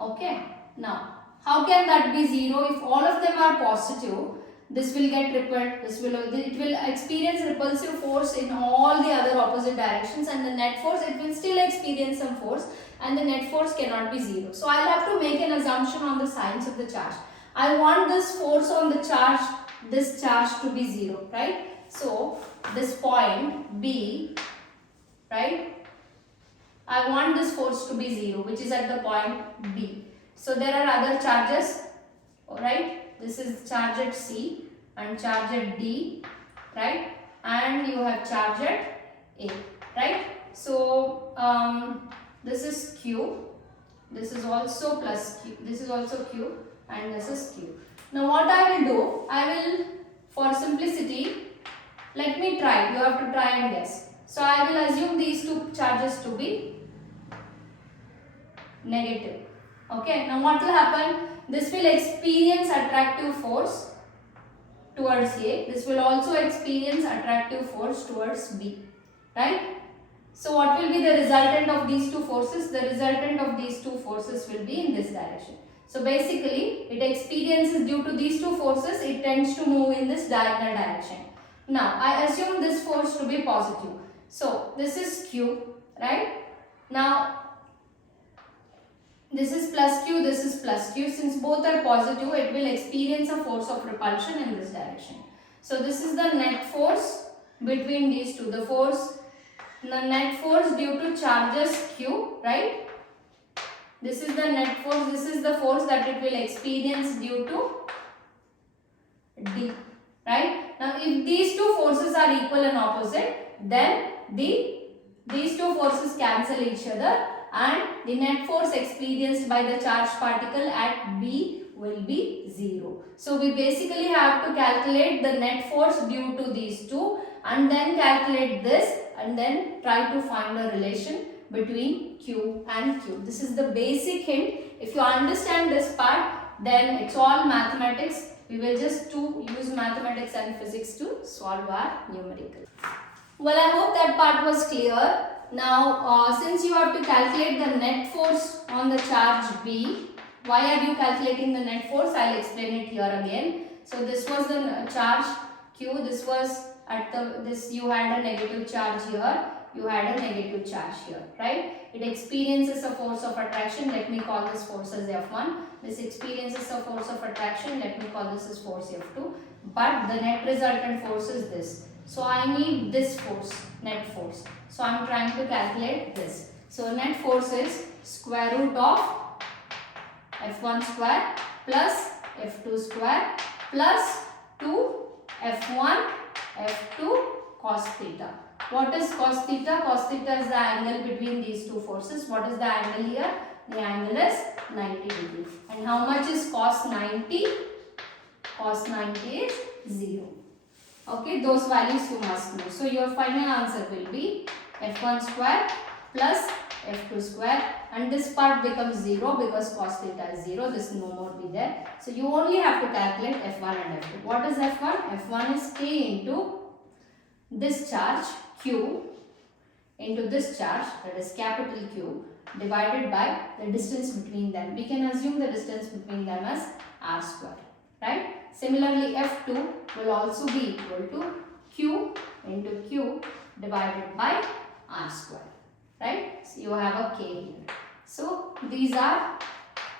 Okay. Now, how can that be 0? If all of them are positive, this will get repelled, it will experience repulsive force in all the other opposite directions, and the net force, it will still experience some force, and the net force cannot be 0. So I'll have to make an assumption on the signs of the charge. I want this force on the charge, this charge to be 0, right? So this point B, right? I want this force to be 0, which is at the point B. So there are other charges, alright? This is charge at C and charge at D, right? And you have charge at A, right? So this is Q, this is also plus Q, this is also Q, and this is Q. Now what I will do, for simplicity, let me try. You have to try and guess. So I will assume these 2 charges to be negative. Okay. Now what will happen? This will experience attractive force towards A. This will also experience attractive force towards B. Right? So what will be the resultant of these 2 forces? The resultant of these 2 forces will be in this direction. So basically, it experiences due to these 2 forces, it tends to move in this diagonal direction. Now, I assume this force to be positive. So, this is Q, right? Now, this is plus Q, this is plus Q. Since both are positive, it will experience a force of repulsion in this direction. So, this is the net force between these two. The net force due to charges Q right? This is the net force, this is the force that it will experience due to D, right? Now if these two forces are equal and opposite, then these two forces cancel each other and the net force experienced by the charged particle at B will be 0. So we basically have to calculate the net force due to these two and then calculate this and then try to find a relation between Q and Q. This is the basic hint. If you understand this part, then it's all mathematics. We will just use mathematics and physics to solve our numerical. Well, I hope that part was clear. Now, since you have to calculate the net force on the charge B, why are you calculating the net force? I'll explain it here again. So this was the charge Q. This was at you had a negative charge here. You had a negative charge here, right? It experiences a force of attraction. Let me call this force as F1. This experiences a force of attraction. Let me call this as force F2. But the net resultant force is this. So I need this force, net force. So I am trying to calculate this. So net force is square root of F1 square plus F2 square plus 2 F1 F2 cos theta. What is cos theta? Cos theta is the angle between these two forces. What is the angle here? The angle is 90 degree. And how much is cos 90? Cos 90 is 0. Okay, those values you must know. So your final answer will be F1 square plus F2 square, and this part becomes 0 because cos theta is 0. This no more be there. So you only have to calculate F1 and F2. What is F1? F1 is K into this charge Q into this charge, that is capital Q, divided by the distance between them. We can assume the distance between them as r square, right? Similarly, F2 will also be equal to Q into Q divided by r square, right? So you have a K here. So these are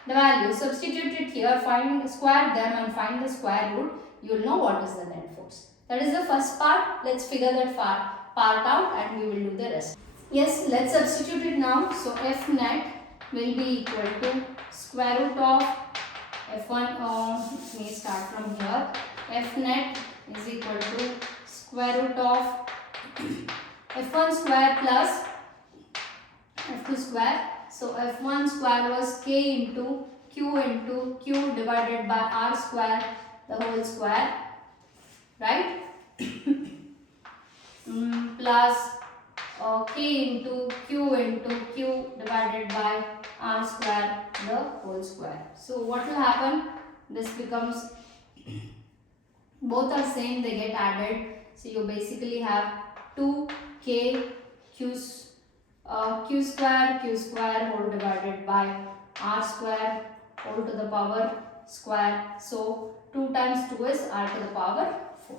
the values. Substitute it here, square them and find the square root. You will know what is the net force. That is the first part. Let's figure that part out and we will do the rest. Yes, let's substitute it now. So F net will be equal to square root of F1, let me start from here. F net is equal to square root of F1 square plus F2 square. So F1 square was K into Q divided by R square, the whole square, right? Plus K into Q divided by R square, the whole square. So what will happen? This becomes, both are same, they get added. So you basically have 2K Q square whole divided by R square whole to the power square. So 2 times 2 is R to the power 4.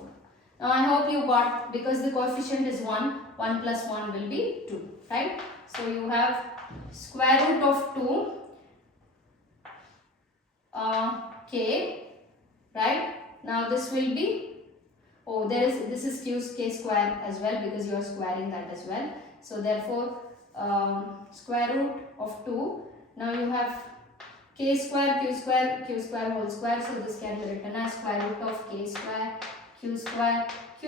Now I hope you got, because the coefficient is 1, 1 plus 1 will be 2, right? So you have square root of 2 K, right? Now this will be, this is K square as well because you are squaring that as well. So therefore square root of 2. Now you have K square, Q square whole square. So this can be written as square root of K square, Q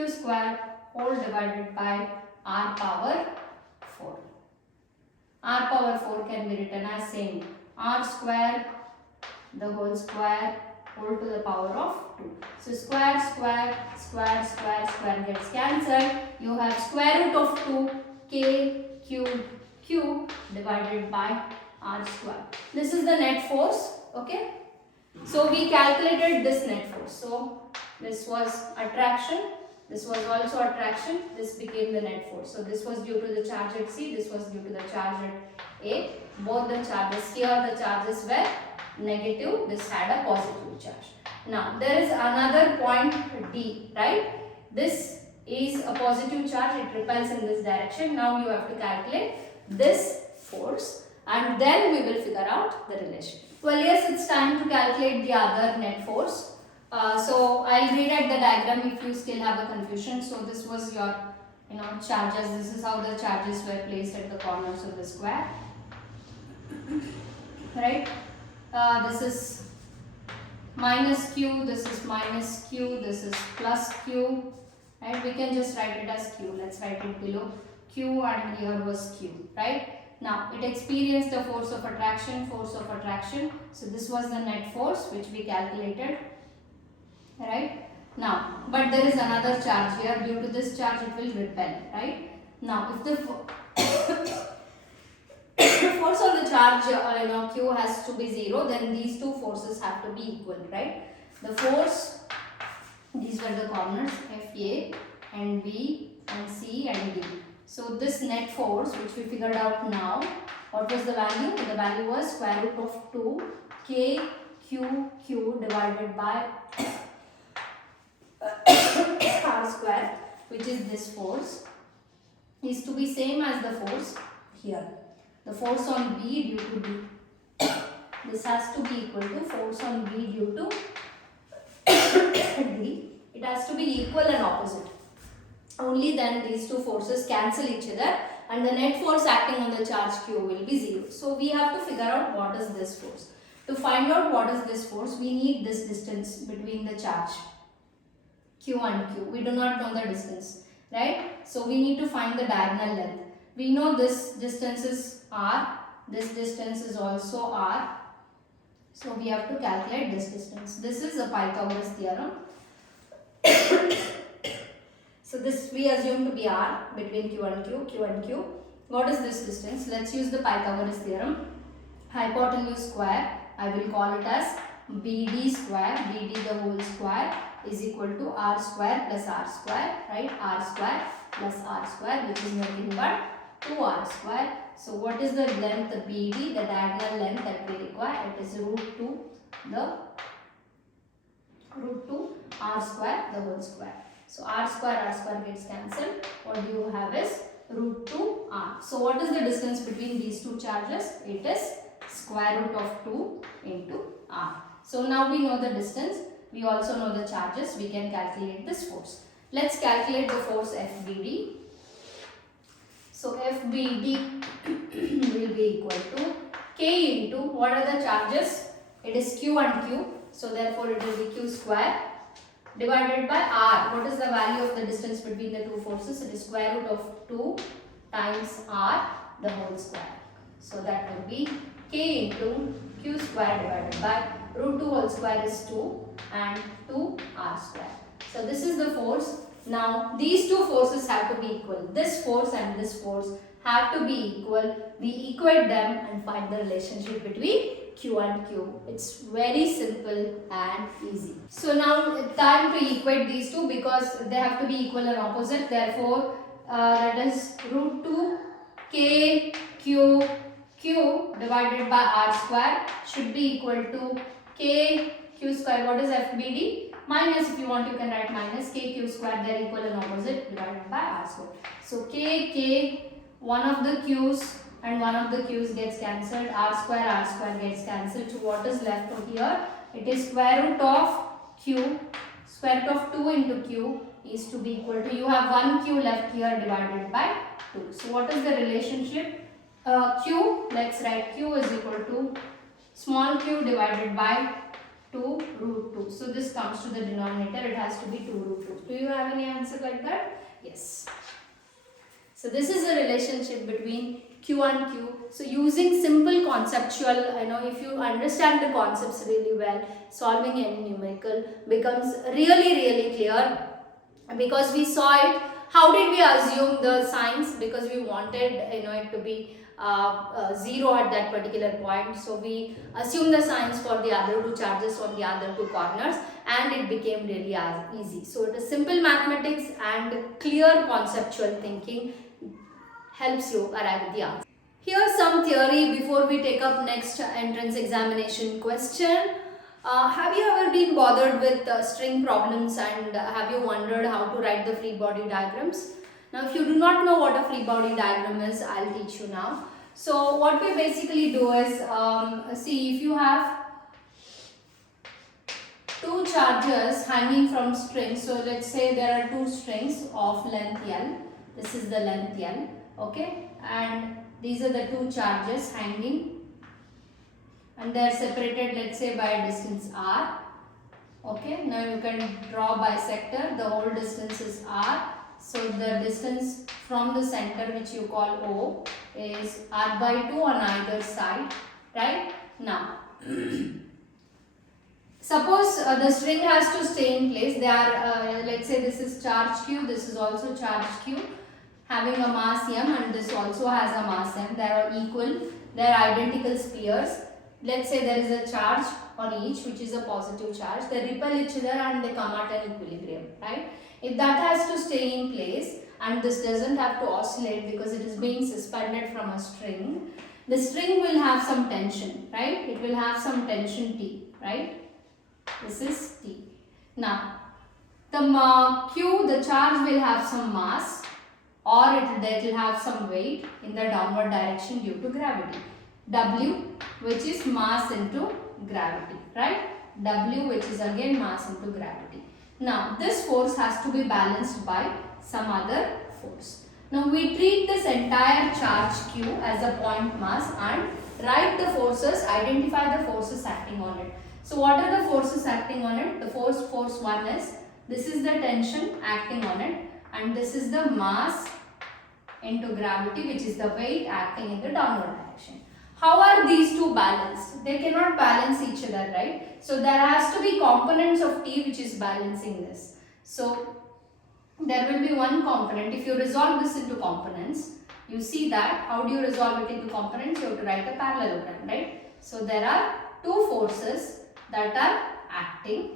square whole divided by R power 4. R power 4 can be written as same R square, the whole square whole to the power of 2. So square gets cancelled. You have square root of 2 K Q divided by R square. This is the net force, okay? So we calculated this net force. So this was attraction, this was also attraction, this became the net force. So this was due to the charge at C, this was due to the charge at A. Both the charges, here the charges were negative, this had a positive charge. Now there is another point D, right? This is a positive charge, it repels in this direction. Now you have to calculate this force and then we will figure out the relation. Well, yes, it's time to calculate the other net force. So I'll rewrite the diagram if you still have a confusion. So this was your charges. This is how the charges were placed at the corners of the square. right? This is minus q, this is minus q, this is plus q, right? We can just write it as q. Let's write it below. Q and here was q, right? Now it experienced the force of attraction, So this was the net force which we calculated, right? Now, but there is another charge here. Due to this charge, it will repel, right? Now, if the force on the charge, Q has to be 0, then these two forces have to be equal, right? The force, these were the corners, FA and B and C and D. So this net force, which we figured out now, what was the value? The value was square root of 2 KQQ divided by R square, which is this force, is to be same as the force here. The force on B due to D. This has to be equal to force on B due to D. It has to be equal and opposite. Only then these two forces cancel each other and the net force acting on the charge Q will be 0. So we have to figure out what is this force. To find out what is this force, we need this distance between the charge Q and Q. We do not know the distance, right? So we need to find the diagonal length. We know this distance is R, this distance is also R. So we have to calculate this distance. This is a Pythagoras theorem. So this we assume to be R between Q and Q. What is this distance? Let's use the Pythagoras theorem. Hypotenuse square, I will call it as BD square, BD the whole square is equal to R square plus R square, right? R square plus R square, which is nothing but 2R square. So what is the length BD, the diagonal length that we require? It is root 2 R square the whole square. So R square gets cancelled. What you have is root 2 R. So what is the distance between these two charges? It is square root of 2 into R. So now we know the distance. We also know the charges. We can calculate this force. Let's calculate the force FBD. So FBD will be equal to K into, what are the charges? It is Q and Q. So therefore it will be Q square divided by R. What is the value of the distance between the two forces? It is square root of 2 times R the whole square. So that will be K into Q square divided by root 2 whole square is 2 and 2 R square. So this is the force. Now these two forces have to be equal. This force and this force have to be equal. We equate them and find the relationship between Q and Q. It's very simple and easy. So now time to equate these two because they have to be equal and opposite. Therefore, that is root 2 K Q Q divided by R square should be equal to K Q square. What is FBD? Minus, if you want you can write minus K Q square, they are equal and opposite divided by R square. So K, one of the Q's and one of the Q's gets cancelled. R square gets cancelled. So what is left over here? It is square root of Q. Square root of 2 into Q is to be equal to, you have 1 Q left here divided by 2. So what is the relationship? Q, let's write Q is equal to small q divided by 2 root 2. So this comes to the denominator. It has to be 2 root 2. Do you have any answer like that? Yes. So this is the relationship between Q and Q. So using simple conceptual, if you understand the concepts really well, solving any numerical becomes really clear because we saw it. How did we assume the signs? Because we wanted it to be 0 at that particular point. So we assumed the signs for the other two charges on the other two corners and it became really easy. So it is simple mathematics and clear conceptual thinking helps you arrive at the answer. Here's some theory before we take up next entrance examination question. Have you ever been bothered with string problems and have you wondered how to write the free body diagrams? Now if you do not know what a free body diagram is, I'll teach you now. So what we basically do is, see if you have two charges hanging from strings. So let's say there are two strings of length L. This is the length L, okay, and these are the two charges hanging and they are separated, let's say, by a distance r. Okay, now you can draw bisector. The whole distance is r. So the distance from the center, which you call O, is r by 2 on either side, right? Now, suppose the string has to stay in place. They are, let's say this is charge q, this is also charge q, having a mass m, and this also has a mass m. They are equal, they are identical spheres. Let's say there is a charge on each, which is a positive charge. They repel each other and they come at an equilibrium, right? If that has to stay in place and this doesn't have to oscillate because it is being suspended from a string, the string will have some tension, right? It will have some tension T, right? This is T. Now, the Q, the charge will have some mass, or it will have some weight in the downward direction due to gravity. W, which is mass into gravity, right? W, which is again mass into gravity. Now, this force has to be balanced by some other force. Now, we treat this entire charge Q as a point mass and write the forces, identify the forces acting on it. So, what are the forces acting on it? The force 1 is, this is the tension acting on it, and this is the mass into gravity, which is the weight acting in the downward direction. How are these two balanced? They cannot balance each other, right? So there has to be components of T which is balancing this. So there will be one component. If you resolve this into components, you see that how do you resolve it into components? You have to write a parallelogram, right? So there are two forces that are acting,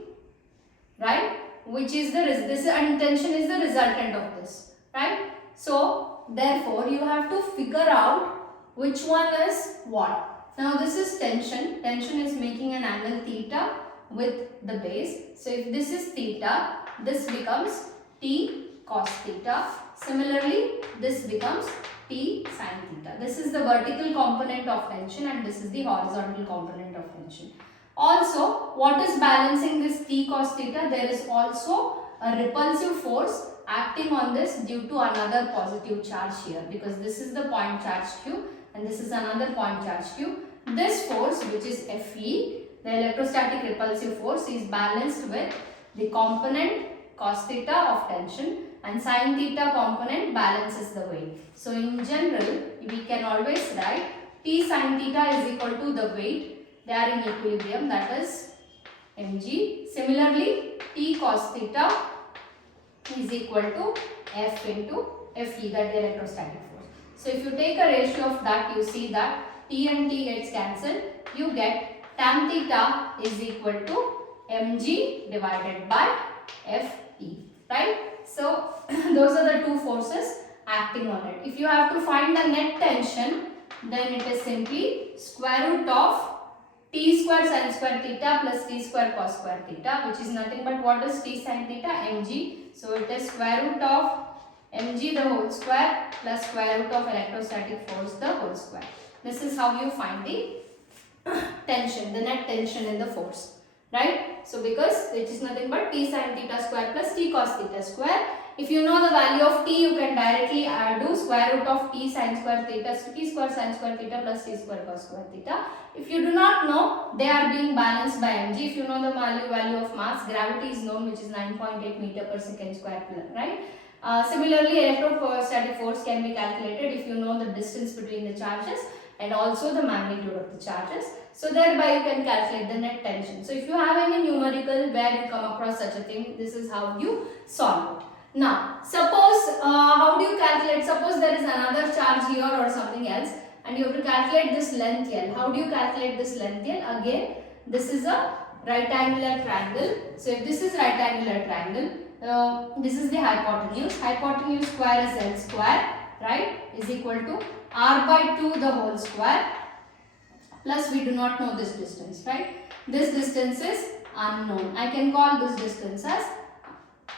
right? Which is this, and tension is the resultant of this, right? So therefore you have to figure out which one is what. Now this is tension. Tension is making an angle theta with the base. So if this is theta, this becomes T cos theta. Similarly, this becomes T sin theta. This is the vertical component of tension and this is the horizontal component of tension. Also, what is balancing this T cos theta? There is also a repulsive force acting on this due to another positive charge here, because this is the point charge Q and this is another point charge Q. This force, which is Fe, the electrostatic repulsive force, is balanced with the component cos theta of tension, and sin theta component balances the weight. So in general, we can always write T sin theta is equal to the weight. They are in equilibrium, that is mg. Similarly, T cos theta is equal to F into Fe, that electrostatic force. So if you take a ratio of that, you see that T and T gets cancelled. You get tan theta is equal to mg divided by Fe, right? So those are the two forces acting on it. If you have to find the net tension, then it is simply square root of T square sin square theta plus T square cos square theta, which is nothing but what is T sin theta? Mg. So it is square root of mg the whole square plus square root of electrostatic force the whole square. This is how you find the tension, the net tension in the force, right? So because it is nothing but T sin theta square plus T cos theta square. If you know the value of T, you can directly do square root of T sin square theta, T square sin square theta plus T square cos square theta. If you do not know, they are being balanced by mg. If you know the value of mass, gravity is known, which is 9.8 meter per second square, right? Similarly, electrostatic force can be calculated if you know the distance between the charges and also the magnitude of the charges. So thereby you can calculate the net tension. So if you have any numerical where you come across such a thing, this is how you solve it. Now, suppose, how do you calculate? Suppose there is another charge here or something else and you have to calculate this length L. How do you calculate this length L? Again, this is a right angular triangle. So if this is right angular triangle, this is the hypotenuse. Hypotenuse square is L square, right, is equal to r by 2 the whole square plus we do not know this distance, right? This distance is unknown. I can call this distance as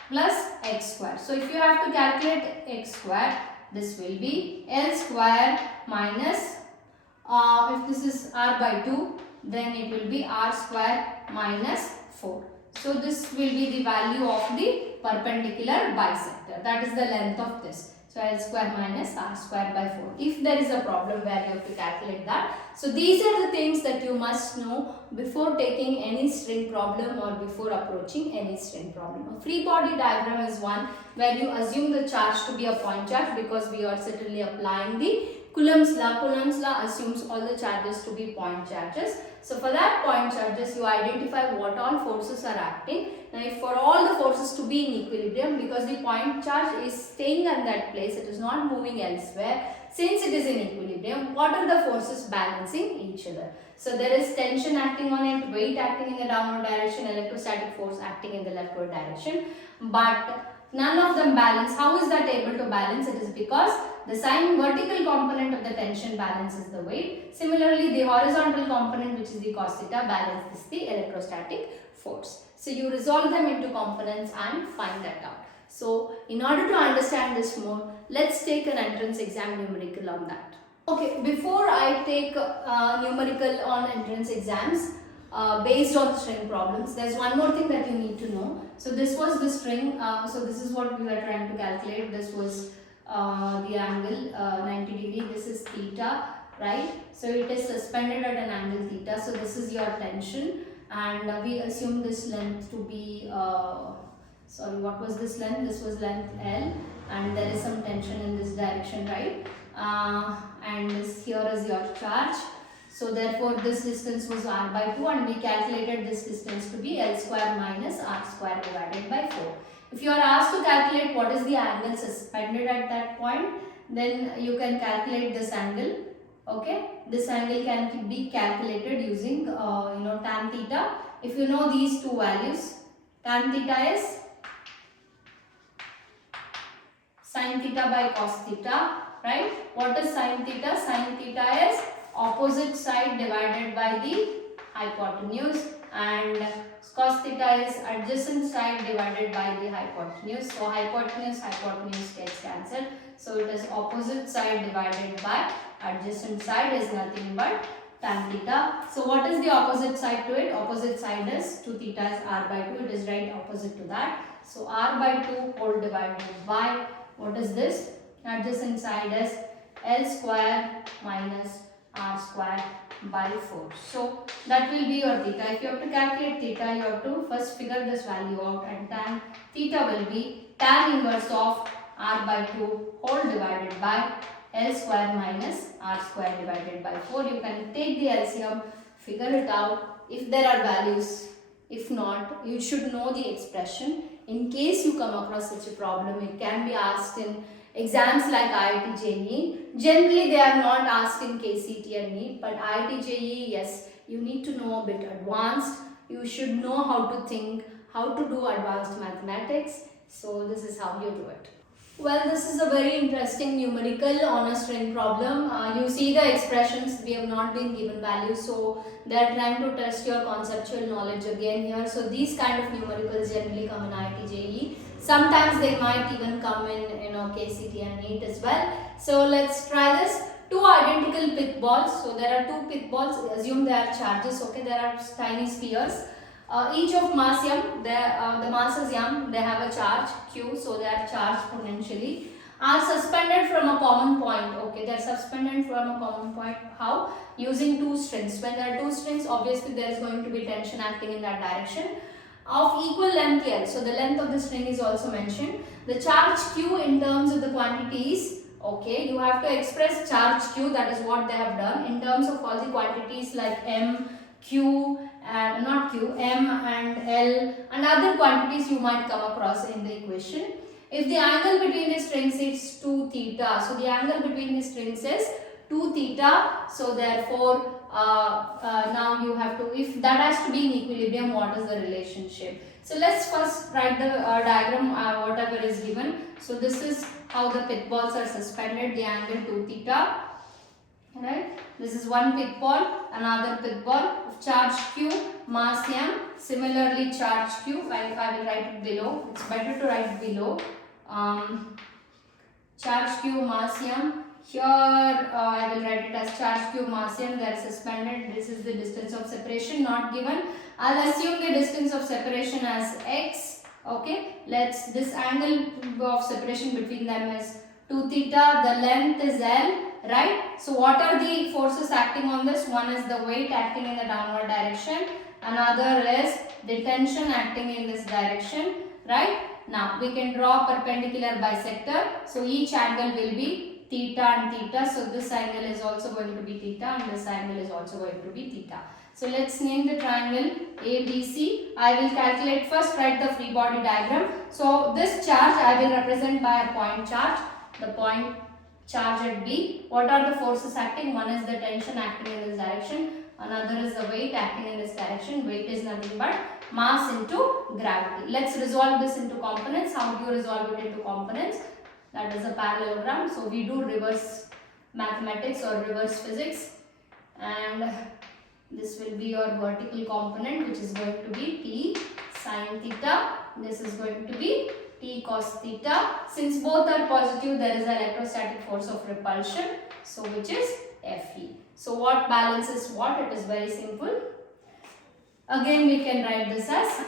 plus x square. So if you have to calculate x square, this will be L square minus, if this is r by 2, then it will be r square minus 4. So this will be the value of the perpendicular bisector. That is the length of this. So L square minus r square by 4. If there is a problem where you have to calculate that, So these are the things that you must know before taking any string problem or before approaching any string problem. A free body diagram is one where you assume the charge to be a point charge because we are certainly applying the Coulomb's law. Coulomb's law assumes all the charges to be point charges. So for that point charges, you identify what all forces are acting. Now if for all the forces to be in equilibrium, because the point charge is staying at that place, it is not moving elsewhere. Since it is in equilibrium, what are the forces balancing each other? So there is tension acting on it, weight acting in the downward direction, electrostatic force acting in the leftward direction. But none of them balance. How is that able to balance? It is because the sine vertical component of the tension balances the weight. Similarly, the horizontal component, which is the cos theta, balances the electrostatic force. So you resolve them into components and find that out. So in order to understand this more, let's take an entrance exam numerical on that. Okay, before I take numerical on entrance exams based on string problems, there's one more thing that you need to know. So this was the string, so this is what we were trying to calculate. This was the angle 90 degree, this is theta, right? So it is suspended at an angle theta. So this is your tension, and we assume this length to be sorry, what was this length? This was length L, and there is some tension in this direction, right? And this here is your charge. So therefore this distance was r by 2, and we calculated this distance to be L square minus r square divided by 4. If you are asked to calculate what is the angle suspended at that point, then you can calculate this angle. Okay, this angle can be calculated using tan theta. If you know these two values, tan theta is sin theta by cos theta, right? What is sin theta? Sin theta is opposite side divided by the hypotenuse, and cos theta is adjacent side divided by the hypotenuse. So hypotenuse gets cancelled. So it is opposite side divided by adjacent side is nothing but tan theta. So what is the opposite side to it? Opposite side is 2 theta is r by 2. It is right opposite to that. So r by 2 whole divided by, what is this? Adjacent side is L square minus r square by 4. So that will be your theta. If you have to calculate theta, you have to first figure this value out, and tan theta will be tan inverse of r by 2 whole divided by L square minus r square divided by 4. You can take the LCM, figure it out if there are values. If not, you should know the expression. In case you come across such a problem, it can be asked in exams like IIT JEE. Generally, they are not asked in KCET and NEET, but IIT JEE, yes, you need to know a bit advanced. You should know how to think, how to do advanced mathematics. So this is how you do it. Well, this is a very interesting numerical on a string problem. You see the expressions, we have not been given values, so they are trying to test your conceptual knowledge again here. So these kind of numericals generally come in IIT JEE. Sometimes they might even come in KCET and NEET as well. So let's try this. Two identical pith balls. So there are two pith balls. Assume they are charges. Okay, there are tiny spheres. Each of mass m, the mass is m, they have a charge q, so they are charged potentially, are suspended from a common point. Okay, they are suspended from a common point. How? Using two strings. When there are two strings, obviously there is going to be tension acting in that direction of equal length L. So the length of the string is also mentioned. The charge q in terms of the quantities, okay, you have to express charge q, that is what they have done, in terms of all the quantities like m, q, and not q, m and l and other quantities you might come across in the equation. If the angle between the strings is 2 theta, so the angle between the strings is 2 theta, so therefore now you have to, if that has to be in equilibrium, what is the relationship? So let's first write the diagram whatever is given. So this is how the pith balls are suspended, the angle 2 theta. Right, this is one pith ball, another pith ball of charge q, mass m, similarly charge q. I will write it below, it's better to write below. Charge q, mass m. Here I will write it as charge q, mass m. They are suspended. This is the distance of separation, not given. I'll assume the distance of separation as x. Okay, this angle of separation between them is 2 theta. The length is L. right? So what are the forces acting on this? One is the weight acting in the downward direction, another is the tension acting in this direction, right? Now we can draw perpendicular bisector. So each angle will be theta and theta. So this angle is also going to be theta and this angle is also going to be theta. So let's name the triangle ABC. I will calculate first, write the free body diagram. So this charge I will represent by a point charge. The point charge at B. What are the forces acting? One is the tension acting in this direction. Another is the weight acting in this direction. Weight is nothing but mass into gravity. Let's resolve this into components. How do you resolve it into components? That is a parallelogram. So we do reverse mathematics or reverse physics, and this will be your vertical component, which is going to be T sin theta. This is going to be T cos theta. Since both are positive, there is an electrostatic force of repulsion, so which is Fe. So what balances what? It is very simple. Again we can write this as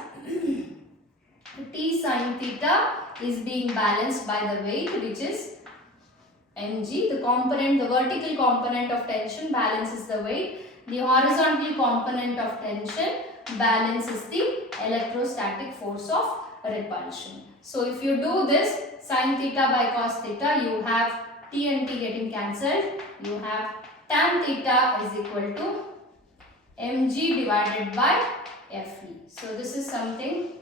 T sin theta is being balanced by the weight, which is mg. The component, the vertical component of tension balances the weight. The horizontal component of tension balances the electrostatic force of repulsion. So if you do this, sin theta by cos theta, you have T and T getting cancelled. You have tan theta is equal to mg divided by Fe. So this is something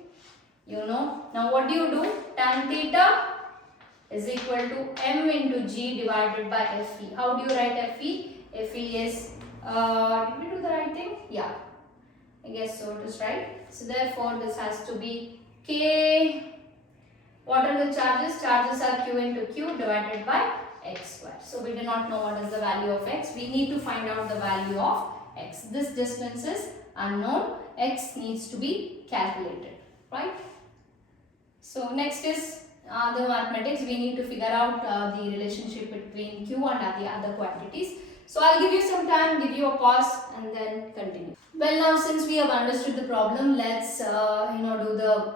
you know. Now what do you do? Tan theta is equal to m into g divided by Fe. How do you write Fe? Fe is, did we do the right thing? Yeah, I guess so, it is right. So therefore this has to be K. What are the charges? Charges are Q into Q divided by x square. So we do not know what is the value of x. We need to find out the value of x. This distance is unknown. X needs to be calculated, right? So next is the mathematics. We need to figure out the relationship between Q and the other quantities. So I'll give you some time, give you a pause and then continue. Well, now since we have understood the problem, let's do the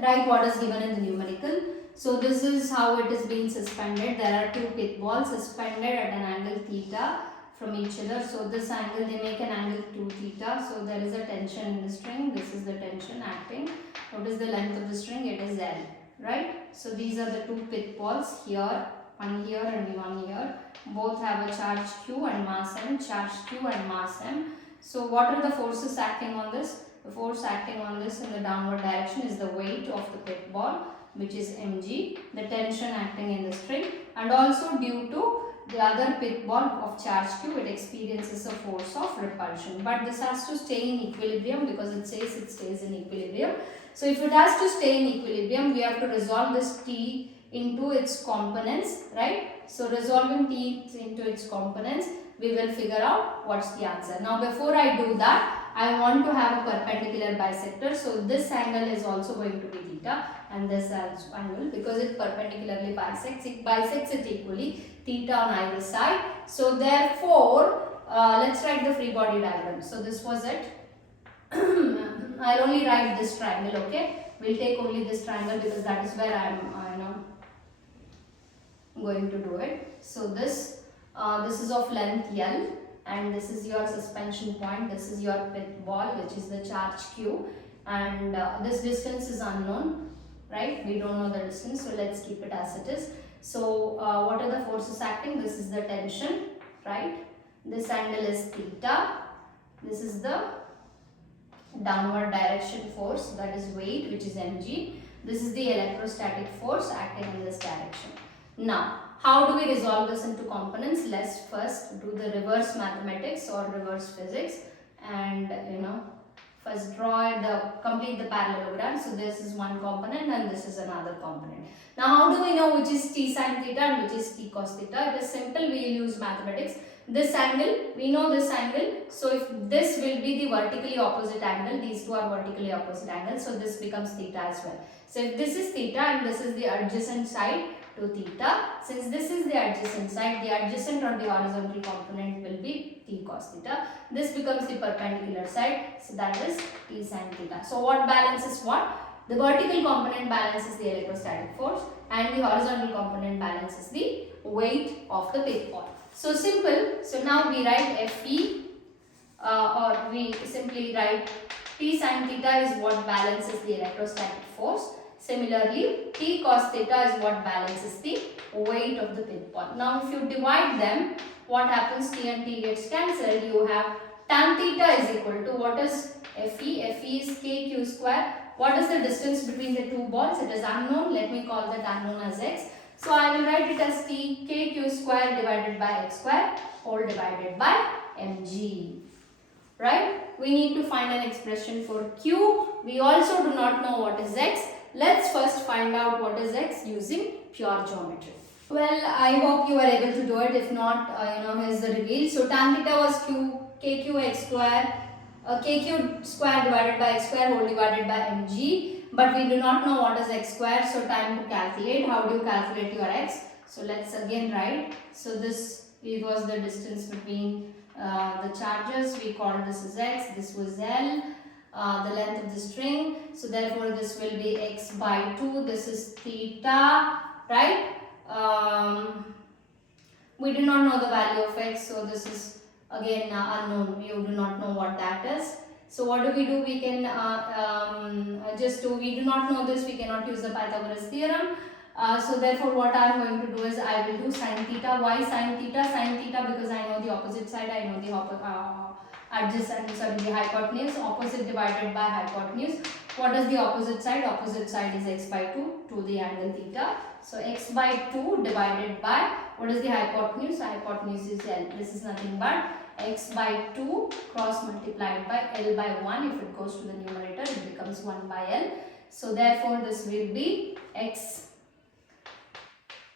write what is given in the numerical. So this is how it is being suspended. There are two pith balls suspended at an angle theta from each other. So this angle, they make an angle 2 theta. So there is a tension in the string. This is the tension acting. What is the length of the string? It is L, right? So these are the two pith balls here, one here and one here. Both have a charge Q and mass M, charge Q and mass M. So what are the forces acting on this? The force acting on this in the downward direction is the weight of the pith ball, which is mg, the tension acting in the string, and also due to the other pith ball of charge Q, it experiences a force of repulsion. But this has to stay in equilibrium because it says it stays in equilibrium. So if it has to stay in equilibrium, we have to resolve this T into its components, right? So resolving T into its components, we will figure out what's the answer. Now before I do that, I want to have a perpendicular bisector. So this angle is also going to be theta and this angle, because it perpendicularly bisects it equally, theta on either side. So therefore, let's write the free body diagram. So this was it. I'll only write this triangle, okay? We'll take only this triangle because that is where I'm going to do it. So this is of length L and this is your suspension point. This is your pith ball, which is the charge Q, and this distance is unknown, right? We don't know the distance, so let's keep it as it is. So what are the forces acting? This is the tension, right? This angle is theta. This is the downward direction force, that is weight, which is mg. This is the electrostatic force acting in this direction. Now, how do we resolve this into components? Let's first do the reverse mathematics or reverse physics, and first complete the parallelogram. So this is one component and this is another component. Now how do we know which is T sin theta and which is T cos theta? It is simple, we will use mathematics. This angle, we know this angle, so if this will be the vertically opposite angle, these two are vertically opposite angles, so this becomes theta as well. So if this is theta and this is the adjacent side to theta, since this is the adjacent side, the adjacent or the horizontal component will be T cos theta. This becomes the perpendicular side, so that is T sin theta. So what balances what? The vertical component balances the electrostatic force and the horizontal component balances the weight of the pith ball. So simple. So now we write Fe or we simply write T sin theta is what balances the electrostatic force. Similarly, T cos theta is what balances the weight of the pinpoint. Now if you divide them, what happens? T and T gets cancelled. You have tan theta is equal to what is Fe? Fe is kq square. What is the distance between the two balls? It is unknown. Let me call that unknown as x. So I will write it as T kq square divided by x square whole divided by mg. Right? We need to find an expression for q. We also do not know what is x. Let's first find out what is x using pure geometry. Well, I hope you were able to do it. If not, here's the reveal. So tan theta was kq x square, kq square divided by x square whole divided by mg. But we do not know what is x square. So time to calculate. How do you calculate your x? So let's again write. So this was the distance between the charges. We called this as x. This was L. The length of the string. So therefore this will be x by 2. This is theta. Right? We do not know the value of x, so this is again unknown. You do not know what that is. So what do? We can we do not know this, we cannot use the Pythagoras theorem. So therefore what I am going to do is I will do sin theta. Why sin theta? Sin theta because I know the opposite side, I know the the hypotenuse. Opposite divided by hypotenuse. What is the opposite side? Opposite side is x by 2 to the angle theta. So x by 2 divided by, what is the hypotenuse? Hypotenuse is L. This is nothing but x by 2 cross multiplied by L by 1. If it goes to the numerator, it becomes 1 by L. So therefore this will be x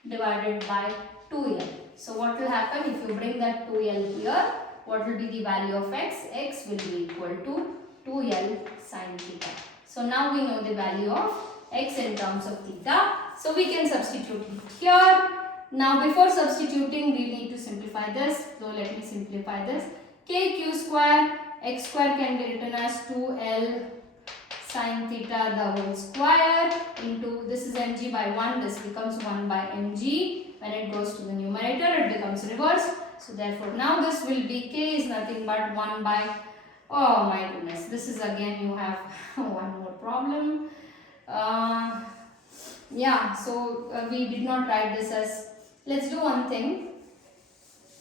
divided by 2L. So what will happen if you bring that 2L here? What will be the value of x? X will be equal to 2L sin theta. So now we know the value of x in terms of theta. So we can substitute it here. Now before substituting, we need to simplify this. So let me simplify this. Kq square, x square can be written as 2L sin theta the whole square into, this is mg by 1, this becomes 1 by mg. When it goes to the numerator, it becomes reversed. So therefore now this will be, k is nothing but 1 by, oh my goodness, this is again you have one more problem. We did not write this as, let's do one thing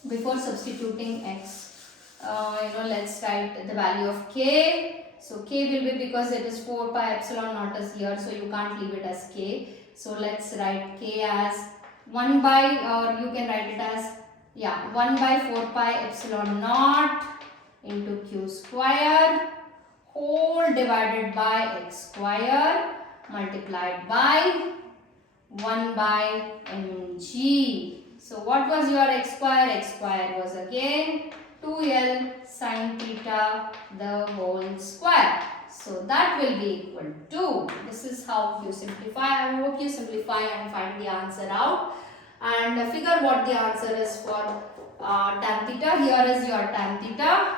before substituting x. Let's write the value of k. So k will be, because it is 4 pi epsilon naught is here, so you can't leave it as k. So let's write k as 1 by, or you can write it as 1 by 4 pi epsilon naught into q square whole divided by x square multiplied by 1 by mg. So what was your x square? X square was again 2L sin theta the whole square. So that will be equal to, this is how you simplify. I hope you simplify and find the answer out and figure what the answer is for tan theta. Here is your tan theta,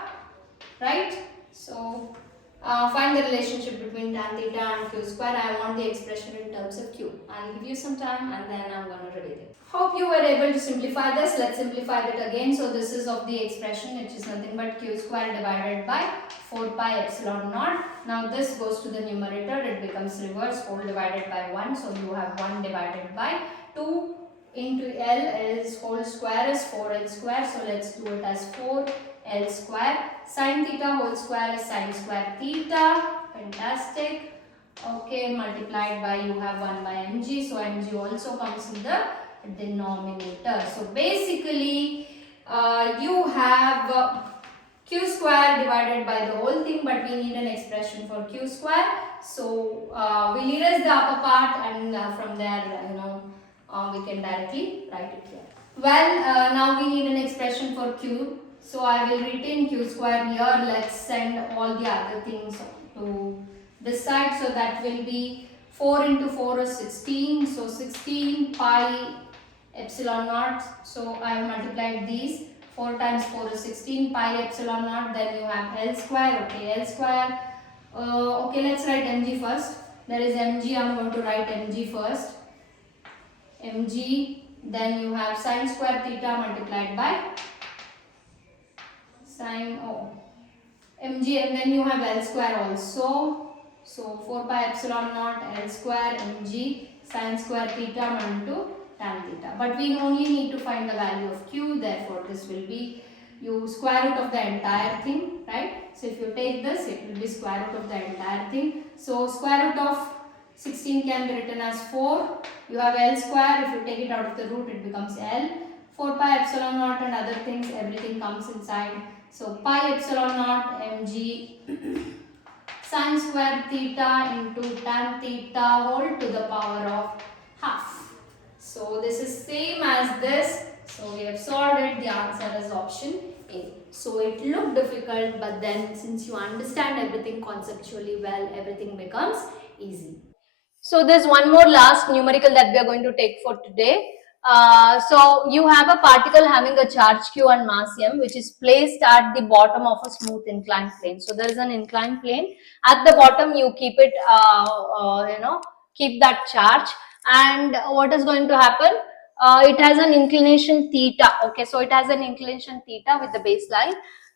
right? So find the relationship between tan theta and q square. I want the expression in terms of q. I'll give you some time and then I'm going to reveal it. Hope you were able to simplify this. Let's simplify it again. So this is of the expression, which is nothing but q square divided by 4 pi epsilon naught. Now this goes to the numerator, it becomes reverse, whole divided by 1. So you have 1 divided by 2 into L is whole square is 4L square. So let's do it as 4L square. Sin theta whole square is sin square theta. Fantastic. Okay, multiplied by, you have 1 by mg. So mg also comes in the denominator. So basically you have q square divided by the whole thing, but we need an expression for q square. So we'll erase the upper part and from there we can directly write it here. Well, now we need an expression for q. So I will retain q square here. Let's send all the other things to this side. So that will be 4 into 4 is 16. So 16 pi epsilon naught. So I have multiplied these. 4 times 4 is 16 pi epsilon naught. Then you have L square. Okay, L square. Okay, let's write mg first. There is mg. I'm going to write mg first. Mg Then you have sine square theta multiplied by sine mg, and then you have L square also. So 4 pi epsilon naught L square mg sine square theta into tan theta. But we only need to find the value of q, therefore this will be you square root of the entire thing, right? So if you take this, it will be square root of the entire thing. So square root of 16 can be written as 4. You have L square, if you take it out of the root, it becomes L. 4 pi epsilon naught and other things, everything comes inside. So pi epsilon naught mg sine square theta into tan theta whole to the power of half. So this is same as this. So we have solved it. The answer is option A. So it looked difficult, but then since you understand everything conceptually well, everything becomes easy. So there's one more last numerical that we are going to take for today. So you have a particle having a charge q and mass m, which is placed at the bottom of a smooth inclined plane. So there is an inclined plane. At the bottom, you keep it, keep that charge. And what is going to happen? It has an inclination theta. Okay, so it has an inclination theta with the baseline.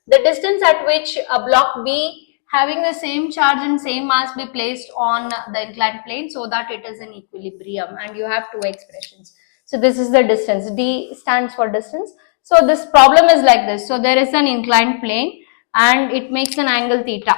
The distance at which a block B having the same charge and same mass be placed on the inclined plane so that it is in equilibrium, and you have two expressions. So this is the distance. D stands for distance. So this problem is like this. So there is an inclined plane and it makes an angle theta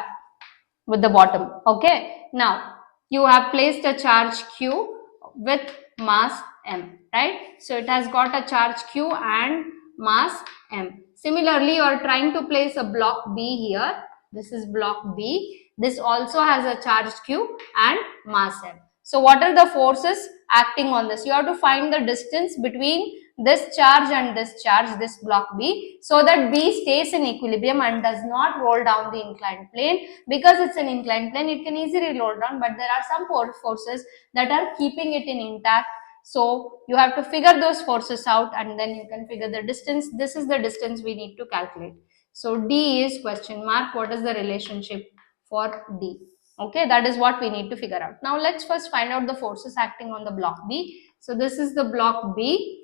with the bottom. Okay. Now you have placed a charge q with mass m, right? So it has got a charge q and mass m. Similarly, you are trying to place a block B here. This is block B. This also has a charge q and mass m. So what are the forces acting on this? You have to find the distance between this charge and this charge, this block B, so that B stays in equilibrium and does not roll down the inclined plane. Because it's an inclined plane, it can easily roll down, but there are some forces that are keeping it in intact. So you have to figure those forces out and then you can figure the distance. This is the distance we need to calculate. So D is question mark. What is the relationship for D? Okay, that is what we need to figure out. Now let's first find out the forces acting on the block B. So this is the block B.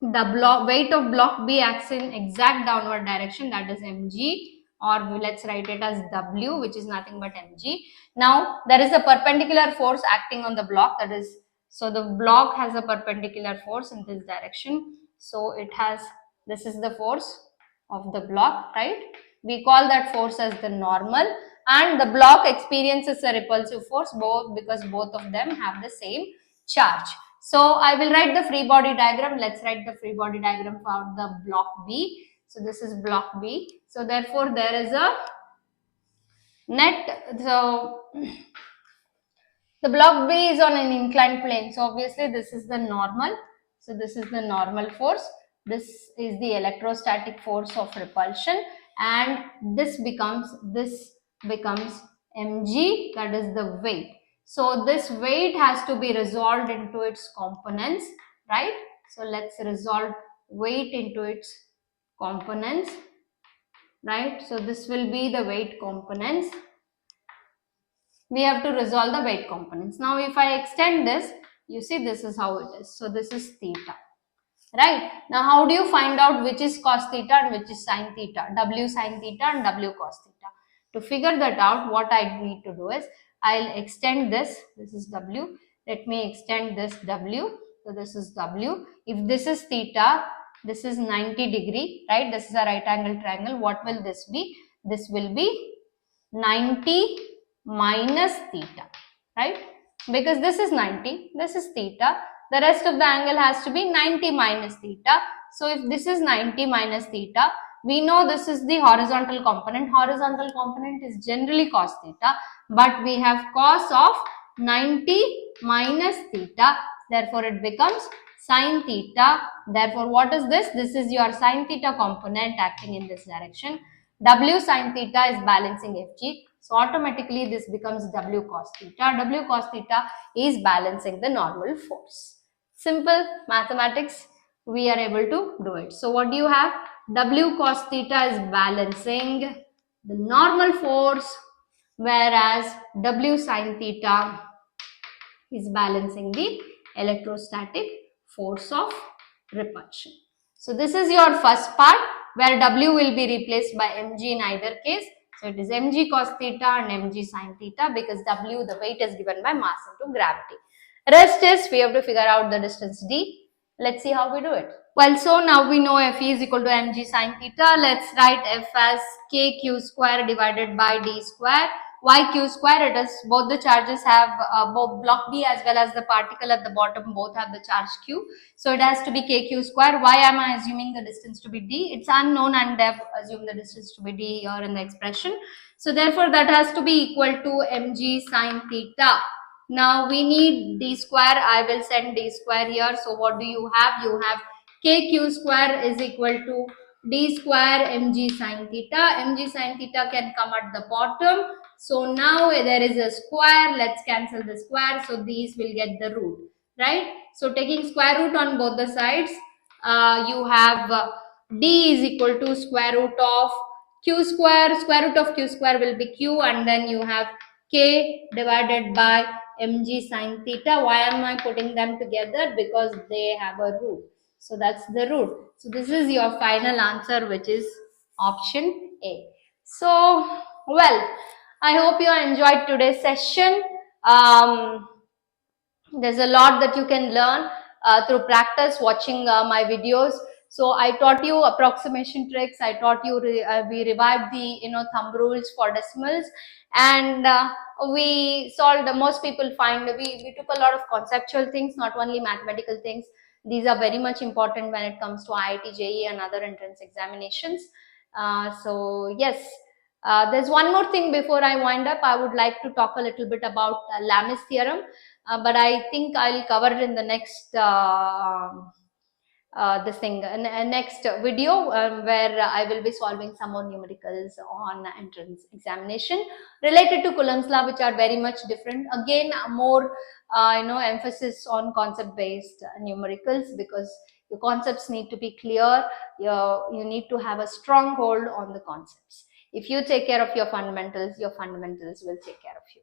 The weight of block B acts in exact downward direction, that is mg, or let's write it as W, which is nothing but mg. Now there is a perpendicular force acting on the block, that is, so the block has a perpendicular force in this direction. So it has, this is the force of the block, right? We call that force as the normal, and the block experiences a repulsive force because both of them have the same charge. So I will write the free body diagram. Let's write the free body diagram for the block B. So this is block B. So therefore there is a net, so the block B is on an inclined plane. So obviously this is the normal. So this is the normal force. This is the electrostatic force of repulsion, and this becomes mg, that is the weight. So this weight has to be resolved into its components, right? So let's resolve weight into its components, right? So this will be the weight components. We have to resolve the weight components. Now if I extend this, you see this is how it is. So this is theta, right? Now how do you find out which is cos theta and which is sin theta? W sin theta and W cos theta. To figure that out, what I need to do is, I'll extend this. This is W. Let me extend this W. So this is W. If this is theta, this is 90 degree, right? This is a right angle triangle. What will this be? This will be 90 minus theta, right? Because this is 90, this is theta, the rest of the angle has to be 90 minus theta. So if this is 90 minus theta, we know this is the horizontal component. Horizontal component is generally cos theta, but we have cos of 90 minus theta, therefore it becomes sin theta. Therefore what is this? This is your sin theta component acting in this direction. W sin theta is balancing Fg. So automatically this becomes W cos theta. W cos theta is balancing the normal force. Simple mathematics, we are able to do it. So what do you have? W cos theta is balancing the normal force, whereas W sin theta is balancing the electrostatic force of repulsion. So this is your first part where W will be replaced by mg in either case. So it is mg cos theta and mg sin theta because W, the weight, is given by mass into gravity. Rest is we have to figure out the distance d. Let's see how we do it. Well, so now we know Fe is equal to mg sin theta. Let's write F as kq square divided by d square. Why q square? It is both the charges have both block B as well as the particle at the bottom both have the charge q. So it has to be kq square. Why am I assuming the distance to be d? It's unknown and I've assumed the distance to be d here in the expression. So therefore that has to be equal to mg sin theta. Now we need d square. I will send d square here. So what do you have? You have kq square is equal to d square mg sin theta. Mg sin theta can come at the bottom. So now there is a square. Let's cancel the square. So these will get the root, right? So taking square root on both the sides, you have d is equal to square root of q square. Square root of q square will be q, and then you have k divided by mg sin theta. Why am I putting them together? Because they have a root. So that's the root. So this is your final answer, which is option A. So, well, I hope you enjoyed today's session. There's a lot that you can learn through practice watching my videos. So I taught you approximation tricks. I taught you we revived the thumb rules for decimals, and we solved. Most people find we took a lot of conceptual things, not only mathematical things. These are very much important when it comes to IIT, JEE, and other entrance examinations. So yes. There's one more thing before I wind up. I would like to talk a little bit about Lamis theorem. But I think I'll cover it in the next next video where I will be solving some more numericals on entrance examination related to Coulomb's law, which are very much different. Again, more emphasis on concept based numericals, because your concepts need to be clear. You need to have a strong hold on the concepts. If you take care of your fundamentals will take care of you.